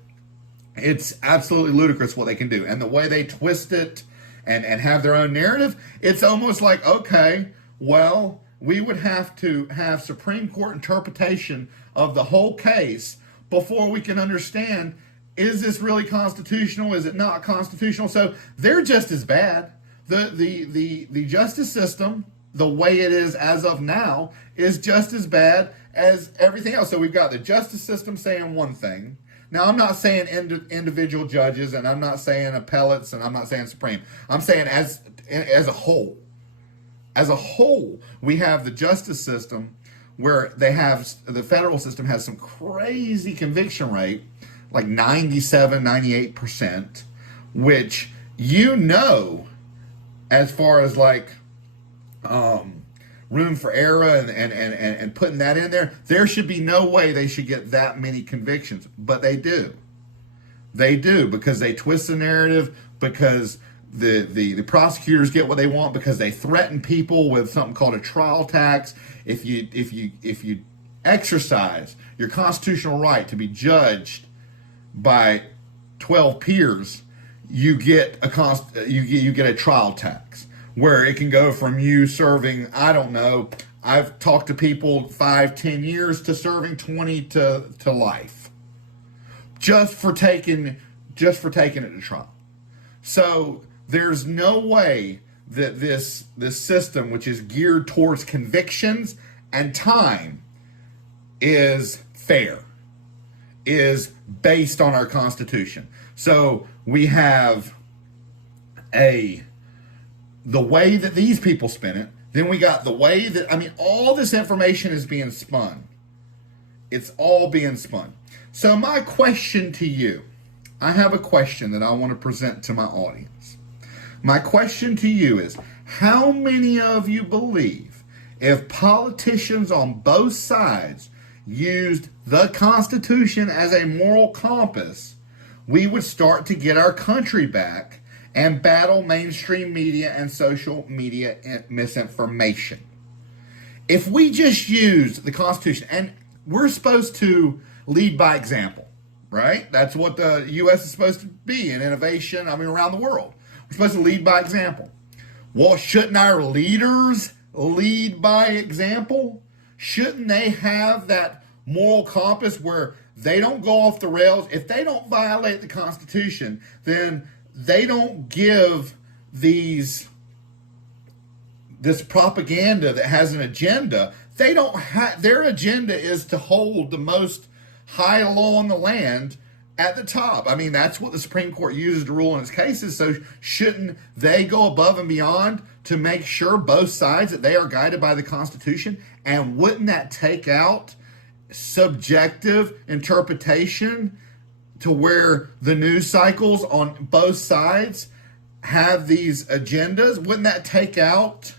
It's absolutely ludicrous what they can do. And the way they twist it and have their own narrative, it's almost like, okay, well, we would have to have Supreme Court interpretation of the whole case before we can understand, is this really constitutional? Is it not constitutional? So they're just as bad. The justice system, the way it is as of now, is just as bad as everything else. So we've got the justice system saying one thing. Now, I'm not saying individual judges, and I'm not saying appellates, and I'm not saying Supreme. I'm saying as a whole. As a whole, we have the justice system where the federal system has some crazy conviction rate, like 97, 98%, which as far as like room for error and putting that in there should be no way they should get that many convictions. But they do. They do, because they twist the narrative, because the prosecutors get what they want, because they threaten people with something called a trial tax. If you exercise your constitutional right to be judged by 12 peers, you get a trial tax, where it can go from you serving, I don't know, I've talked to people 5-10 years to serving 20 to life, just for taking it to trial. So there's no way that this system, which is geared towards convictions and time, is fair, is based on our Constitution. So we have the way that these people spin it, then we got the way that, all this information is being spun It's all being spun. So my question to you, I have a question that I want to present to my audience. My question to you is, how many of you believe if politicians on both sides used the Constitution as a moral compass, we would start to get our country back and battle mainstream media and social media misinformation? If we just use the Constitution, and we're supposed to lead by example, right? That's what the U.S. is supposed to be in innovation, around the world. We're supposed to lead by example. Well, shouldn't our leaders lead by example? Shouldn't they have that moral compass where they don't go off the rails? If they don't violate the Constitution, then they don't give this propaganda that has an agenda. They don't have, their agenda is to hold the most high law in the land at the top. That's what the Supreme Court uses to rule in its cases. So shouldn't they go above and beyond to make sure both sides that they are guided by the Constitution? And wouldn't that take out subjective interpretation to where the news cycles on both sides have these agendas? Wouldn't that take out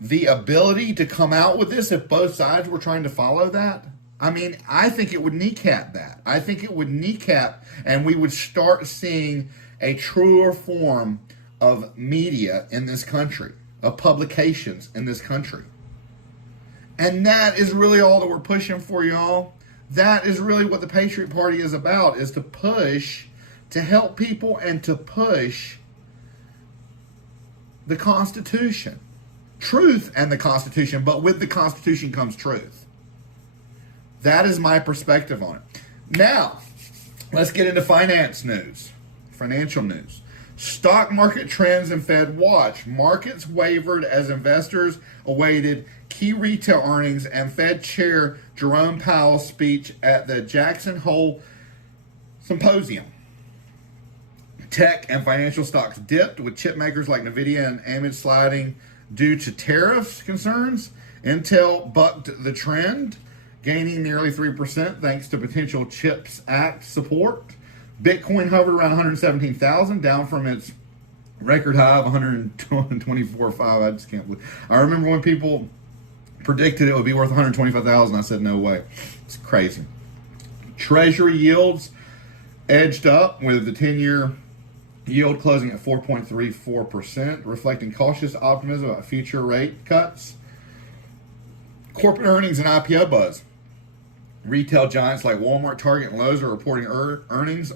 the ability to come out with this if both sides were trying to follow that? I think it would kneecap that. I think it would kneecap, and we would start seeing a truer form of media in this country, of publications in this country. And that is really all that we're pushing for, y'all. That is really what the Patriot Party is about, is to push, to help people and to push the Constitution. Truth and the Constitution, but with the Constitution comes truth. That is my perspective on it. Now, let's get into financial news. Stock market trends and Fed watch. Markets wavered as investors awaited key retail earnings and Fed Chair Jerome Powell's speech at the Jackson Hole Symposium. Tech and financial stocks dipped, with chip makers like Nvidia and AMD sliding due to tariffs concerns. Intel bucked the trend, gaining nearly 3% thanks to potential CHIPS Act support. Bitcoin hovered around 117,000, down from its record high of 124.5. I just can't believe. I remember when people predicted it would be worth 125,000. I said, no way. It's crazy. Treasury yields edged up, with the 10-year yield closing at 4.34%, reflecting cautious optimism about future rate cuts. Corporate earnings and IPO buzz. Retail giants like Walmart, Target, and Lowe's are reporting earnings,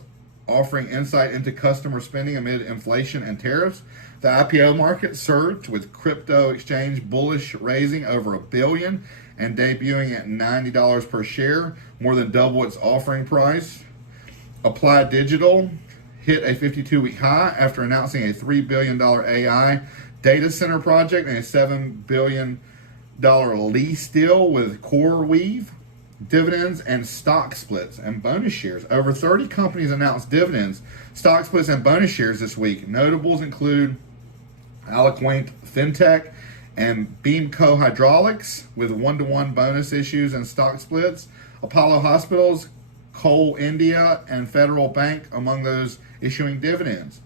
offering insight into customer spending amid inflation and tariffs. The IPO market surged, with crypto exchange Bullish raising over $1 billion and debuting at $90 per share, more than double its offering price. Applied Digital hit a 52-week high after announcing a $3 billion AI data center project and a $7 billion lease deal with CoreWeave. Dividends and stock splits and bonus shares. Over 30 companies announced dividends, stock splits, and bonus shares this week. Notables include Aliquaint Fintech and Beamco Hydraulics, with 1-to-1 bonus issues and stock splits. Apollo Hospitals, Coal India, and Federal Bank among those issuing dividends.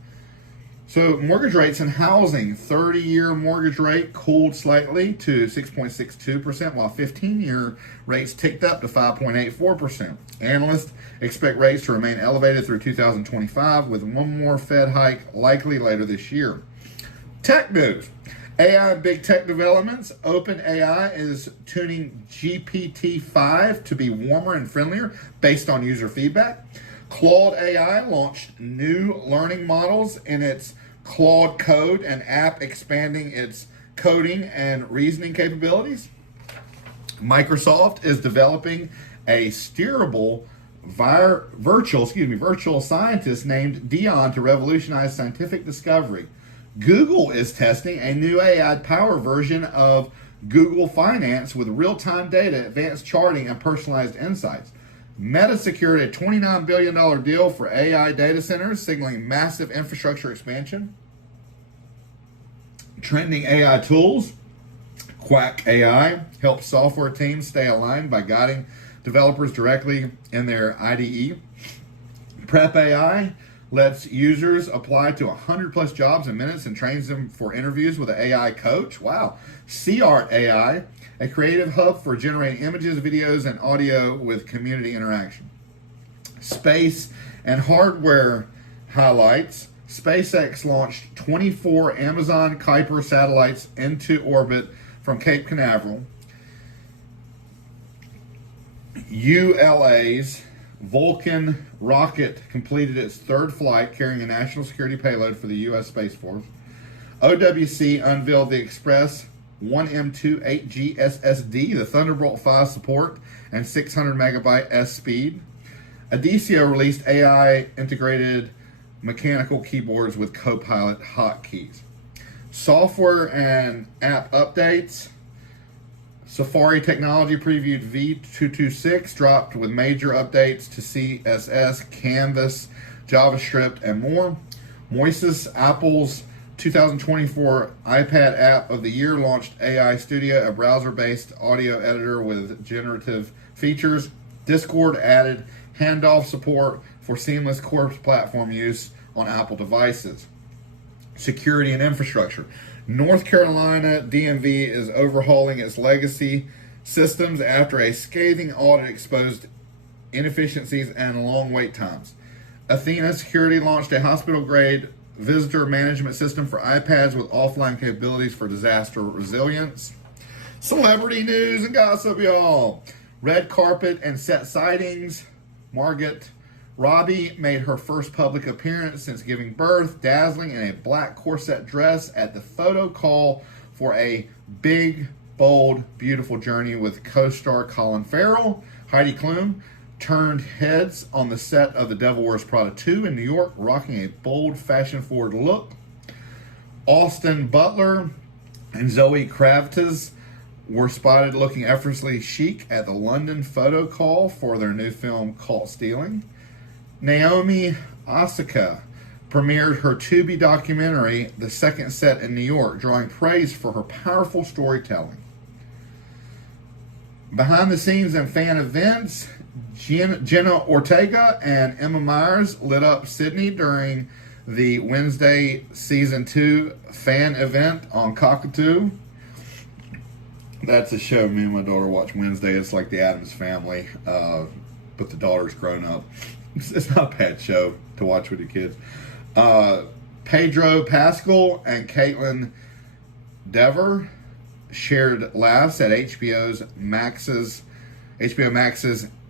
So mortgage rates and housing. 30-year mortgage rate cooled slightly to 6.62%, while 15-year rates ticked up to 5.84%. Analysts expect rates to remain elevated through 2025, with one more Fed hike likely later this year. Tech news. AI and big tech developments. OpenAI is tuning GPT-5 to be warmer and friendlier based on user feedback. Claude AI launched new learning models in its Claude Code, an app expanding its coding and reasoning capabilities. Microsoft is developing a steerable virtual scientist named Dion to revolutionize scientific discovery. Google is testing a new AI-powered version of Google Finance with real-time data, advanced charting, and personalized insights. Meta secured a $29 billion deal for AI data centers, signaling massive infrastructure expansion. Trending AI tools. Quack AI helps software teams stay aligned by guiding developers directly in their IDE. Prep AI lets users apply to 100 plus jobs in minutes and trains them for interviews with an AI coach. Wow. CArt AI, a creative hub for generating images, videos, and audio with community interaction. Space and hardware highlights. SpaceX launched 24 Amazon Kuiper satellites into orbit from Cape Canaveral. ULA's Vulcan rocket completed its third flight carrying a national security payload for the U.S. Space Force. OWC unveiled the Express 1M28G SSD, the Thunderbolt 5 support, and 600 megabyte S speed. Adesio released AI integrated mechanical keyboards with Copilot hotkeys. Software and app updates. Safari Technology previewed V226, dropped with major updates to CSS, Canvas, JavaScript, and more. Moises, Apple's 2024 iPad App of the Year, launched AI Studio, a browser-based audio editor with generative features. Discord added handoff support for seamless cross-platform use on Apple devices. Security and infrastructure. North Carolina DMV is overhauling its legacy systems after a scathing audit exposed inefficiencies and long wait times. Athena Security launched a hospital-grade visitor management system for iPads with offline capabilities for disaster resilience. Celebrity news and gossip, y'all. Red carpet and set sightings. Margot Robbie made her first public appearance since giving birth, dazzling in a black corset dress at the photo call for a big, bold, beautiful journey with co-star Colin Farrell. Heidi Klum turned heads on the set of The Devil Wears Prada 2 in New York, rocking a bold, fashion-forward look. Austin Butler and Zoe Kravitz were spotted looking effortlessly chic at the London photo call for their new film, Caught Stealing. Naomi Osaka premiered her Tubi documentary, The Second Set in New York, drawing praise for her powerful storytelling. Behind the scenes and fan events, Jenna Ortega and Emma Myers lit up Sydney during the Wednesday Season 2 fan event on Cockatoo. That's a show me and my daughter watch Wednesday. It's like the Addams Family, but the daughter's grown up. It's not a bad show to watch with your kids. Pedro Pascal and Caitlin Dever shared laughs at HBO Max's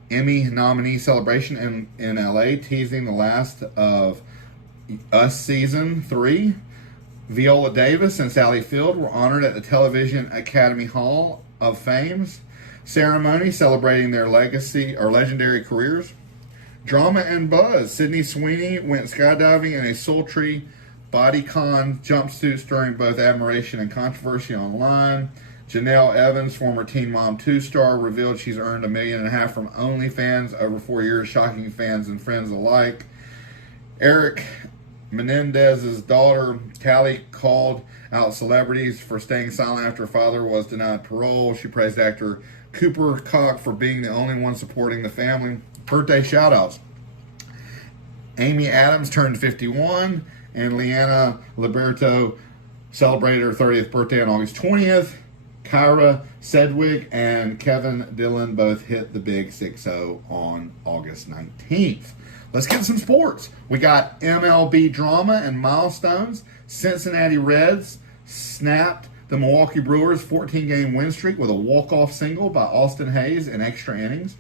Emmy nominee celebration in LA, teasing the last of Us Season 3. Viola Davis and Sally Field were honored at the Television Academy Hall of Fame's ceremony celebrating their legacy or legendary careers. Drama and buzz. Sydney Sweeney went skydiving in a sultry bodycon jumpsuit, stirring both admiration and controversy online. Janelle Evans, former Teen Mom 2 star, revealed she's earned $1.5 million from OnlyFans over 4 years, shocking fans and friends alike. Eric Menendez's daughter, Callie, called out celebrities for staying silent after her father was denied parole. She praised actor Cooper Cock for being the only one supporting the family. Birthday shout-outs. Amy Adams turned 51, and Leanna Liberto celebrated her 30th birthday on August 20th. Kyra Sedgwick and Kevin Dillon both hit the big 6-0 on August 19th. Let's get some sports. We got MLB drama and milestones. Cincinnati Reds snapped the Milwaukee Brewers' 14-game win streak with a walk-off single by Austin Hayes in extra innings.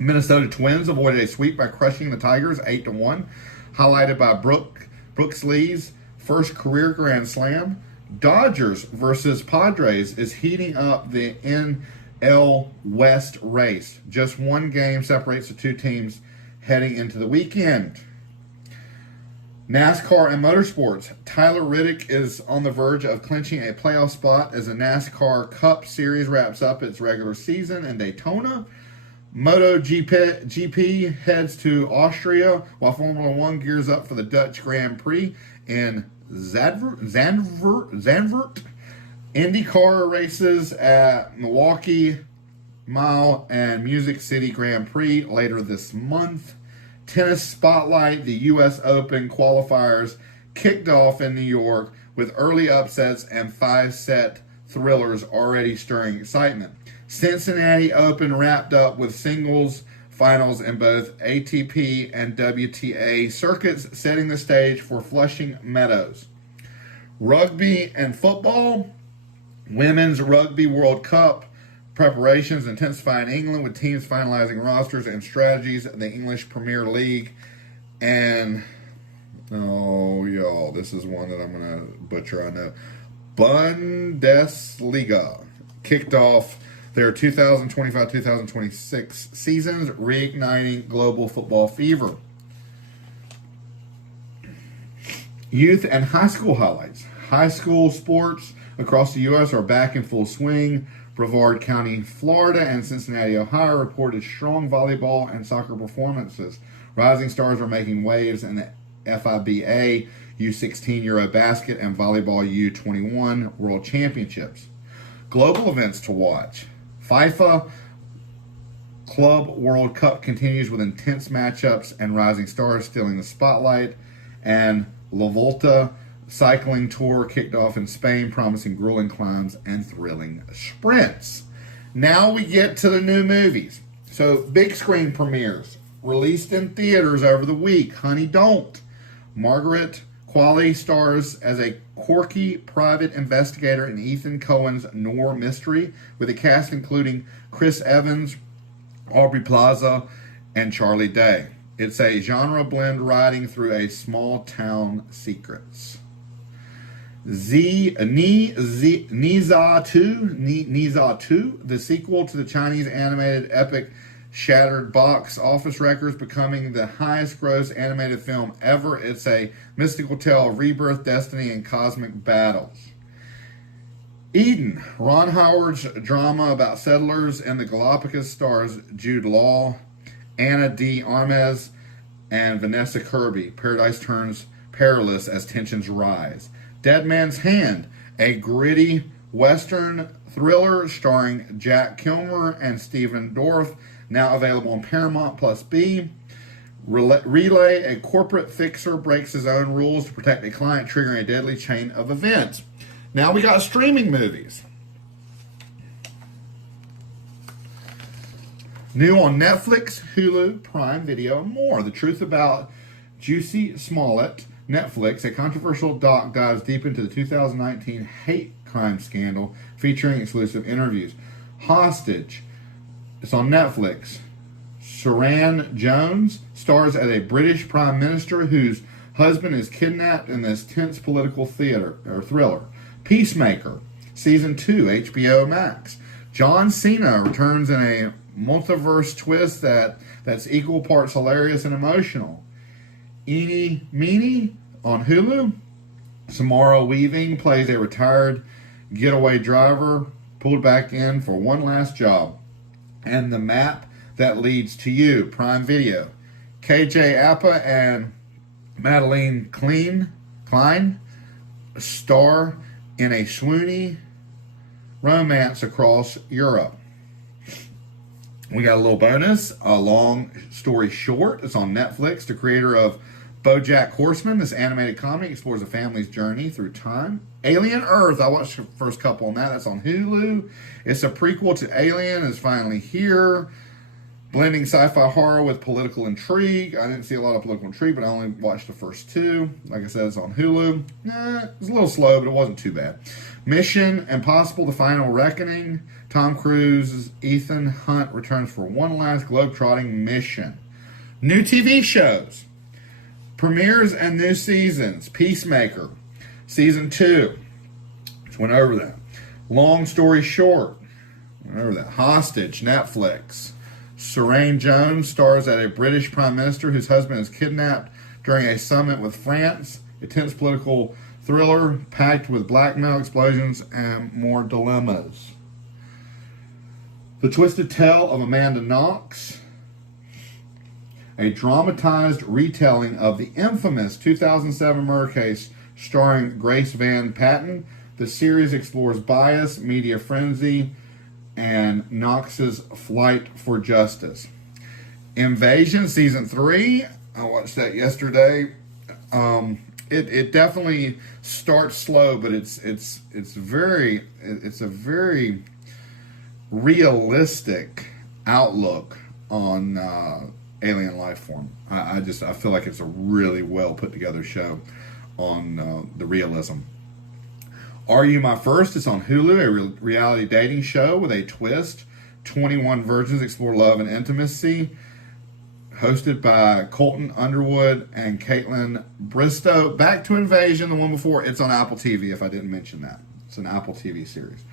Minnesota Twins avoided a sweep by crushing the Tigers 8-1, highlighted by Brooks Lee's first career grand slam. Dodgers versus Padres is heating up the NL West race. Just one game separates the two teams heading into the weekend. NASCAR and motorsports. Tyler Reddick is on the verge of clinching a playoff spot as the NASCAR Cup Series wraps up its regular season in Daytona. MotoGP heads to Austria, while Formula One gears up for the Dutch Grand Prix in Zandvoort. IndyCar races at Milwaukee Mile and Music City Grand Prix later this month. Tennis Spotlight, the U.S. Open qualifiers kicked off in New York with early upsets and 5-set thrillers already stirring excitement. Cincinnati Open wrapped up with singles finals in both ATP and WTA circuits, setting the stage for Flushing Meadows. Rugby and football. Women's Rugby World Cup preparations intensify in England with teams finalizing rosters and strategies in the English Premier League. And, oh, y'all, this is one that I'm going to butcher, I know. Bundesliga kicked off their 2025-2026 seasons, reigniting global football fever. Youth and high school highlights. High school sports across the U.S. are back in full swing. Brevard County, Florida, and Cincinnati, Ohio reported strong volleyball and soccer performances. Rising stars are making waves in the FIBA U16 Eurobasket and Volleyball U21 World Championships. Global events to watch. FIFA Club World Cup continues with intense matchups and rising stars stealing the spotlight. And La Volta Cycling Tour kicked off in Spain, promising grueling climbs and thrilling sprints. Now we get to the new movies. So, big screen premieres released in theaters over the week. Honey Don't. Margaret Qualley stars as a quirky private investigator in Ethan Coen's noir mystery, with a cast including Chris Evans, Aubrey Plaza, and Charlie Day. It's a genre blend riding through a small town secrets. Niza 2, the sequel to the Chinese animated epic shattered box office records, becoming the highest gross animated film ever. It's a mystical tale of rebirth, destiny, and cosmic battles. Eden, Ron Howard's drama about settlers in the Galapagos, stars Jude Law, Anna D. Armas, and Vanessa Kirby. Paradise turns perilous as tensions rise. Dead Man's Hand, a gritty Western thriller starring Jack Kilmer and Stephen Dorff, now available on Paramount Plus B. Relay, a corporate fixer breaks his own rules to protect a client, triggering a deadly chain of events. Now we got streaming movies. New on Netflix, Hulu, Prime Video, and more. The Truth About Juicy Smollett. Netflix, a controversial doc dives deep into the 2019 hate crime scandal, featuring exclusive interviews. Hostage, it's on Netflix. Saran Jones stars as a British Prime Minister whose husband is kidnapped in this tense political thriller. Peacemaker, Season 2, HBO Max. John Cena returns in a multiverse twist that's equal parts hilarious and emotional. Eeny Meeny on Hulu. Samara Weaving plays a retired getaway driver pulled back in for one last job. And The Map That Leads to You, Prime Video. KJ Apa and Madeline Klein star in a swoony romance across Europe. We got a little bonus, a long story short. It's on Netflix. The creator of BoJack Horseman, this animated comedy, explores a family's journey through time. Alien Earth, I watched the first couple on that. That's on Hulu. It's a prequel to Alien. It's finally here. Blending sci-fi horror with political intrigue. I didn't see a lot of political intrigue, but I only watched the first two. Like I said, it's on Hulu. It's a little slow, but it wasn't too bad. Mission Impossible: The Final Reckoning. Tom Cruise's Ethan Hunt returns for one last globetrotting mission. New TV shows. Premieres and new seasons. Peacemaker, Season 2. Just went over that. Long Story Short. Went over that. Hostage, Netflix. Saran Jones stars as a British Prime Minister whose husband is kidnapped during a summit with France. A tense political thriller packed with blackmail, explosions, and more dilemmas. The Twisted Tale of Amanda Knox. A dramatized retelling of the infamous 2007 murder case starring Grace Van Patten. The series explores bias, media frenzy, and Knox's flight for justice. Invasion Season 3, I watched that yesterday. It definitely starts slow, but it's a very realistic outlook on alien life form. I feel like it's a really well put together show on the realism. Are You My First? It's on Hulu, a reality dating show with a twist. 21 virgins explore love and intimacy. Hosted by Colton Underwood and Caitlin Bristow. Back to Invasion, the one before. It's on Apple TV, if I didn't mention that. It's an Apple TV series.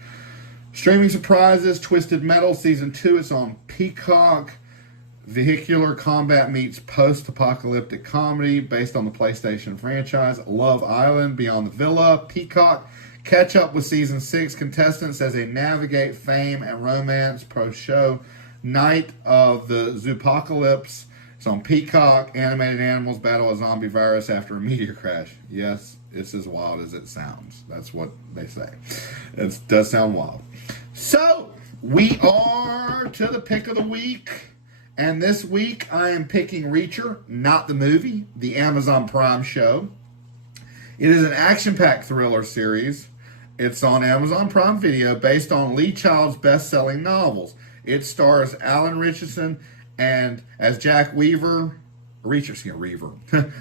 Streaming surprises, Twisted Metal Season 2. It's on Peacock. Vehicular combat meets post-apocalyptic comedy based on the PlayStation franchise. Love Island, Beyond the Villa, Peacock. Catch up with Season 6 contestants as they navigate fame and romance post-show. Night of the Zoopocalypse. It's on Peacock. Animated animals battle a zombie virus after a meteor crash. Yes, it's as wild as it sounds. That's what they say. It does sound wild. So, we are to the pick of the week. And this week, I am picking Reacher, not the movie, the Amazon Prime show. It is an action-packed thriller series. It's on Amazon Prime Video based on Lee Child's best-selling novels. It stars Alan Richardson and as Jack Reacher,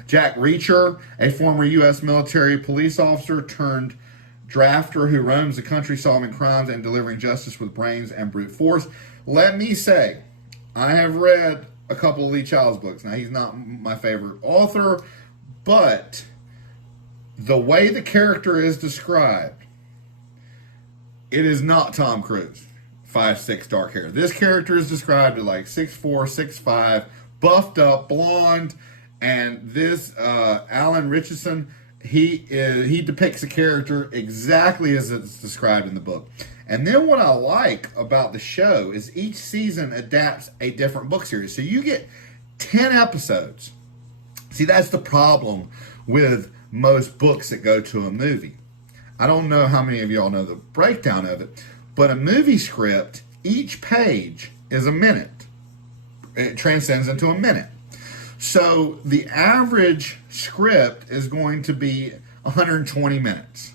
Jack Reacher, a former U.S. military police officer turned drafter who roams the country solving crimes and delivering justice with brains and brute force. Let me say, I have read a couple of Lee Child's books. Now, he's not my favorite author, but the way the character is described, it is not Tom Cruise. 5'6" dark hair. This character is described as like 6'4", 6'5", buffed up, blonde, and this Alan Richardson, he depicts a character exactly as it's described in the book. And then what I like about the show is each season adapts a different book series. So you get 10 episodes. See, that's the problem with most books that go to a movie. I don't know how many of y'all know the breakdown of it, but a movie script, each page is a minute. It transcends into a minute. So the average script is going to be 120 minutes,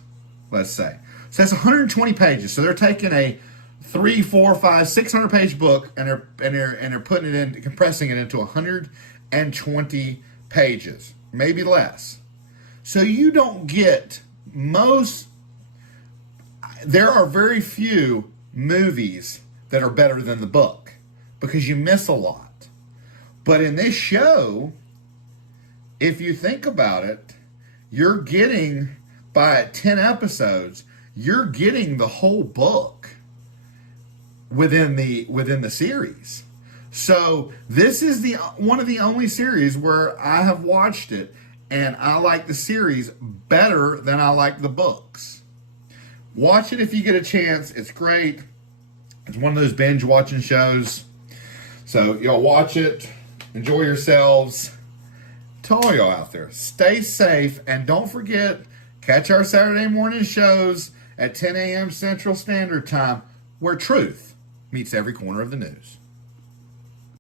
let's say. So that's 120 pages. So they're taking a 300, 400, 500, 600 page book and they're putting it in, compressing it into 120 pages, maybe less. So you don't get there are very few movies that are better than the book because you miss a lot. But in this show, if you think about it, you're getting, by 10 episodes, you're getting the whole book within the series. So this is one of the only series where I have watched it and I like the series better than I like the books. Watch it if you get a chance. It's great. It's one of those binge watching shows. So y'all watch it. Enjoy yourselves. To all y'all out there, stay safe. And don't forget, catch our Saturday morning shows at 10 a.m. Central Standard Time, where truth meets every corner of the news.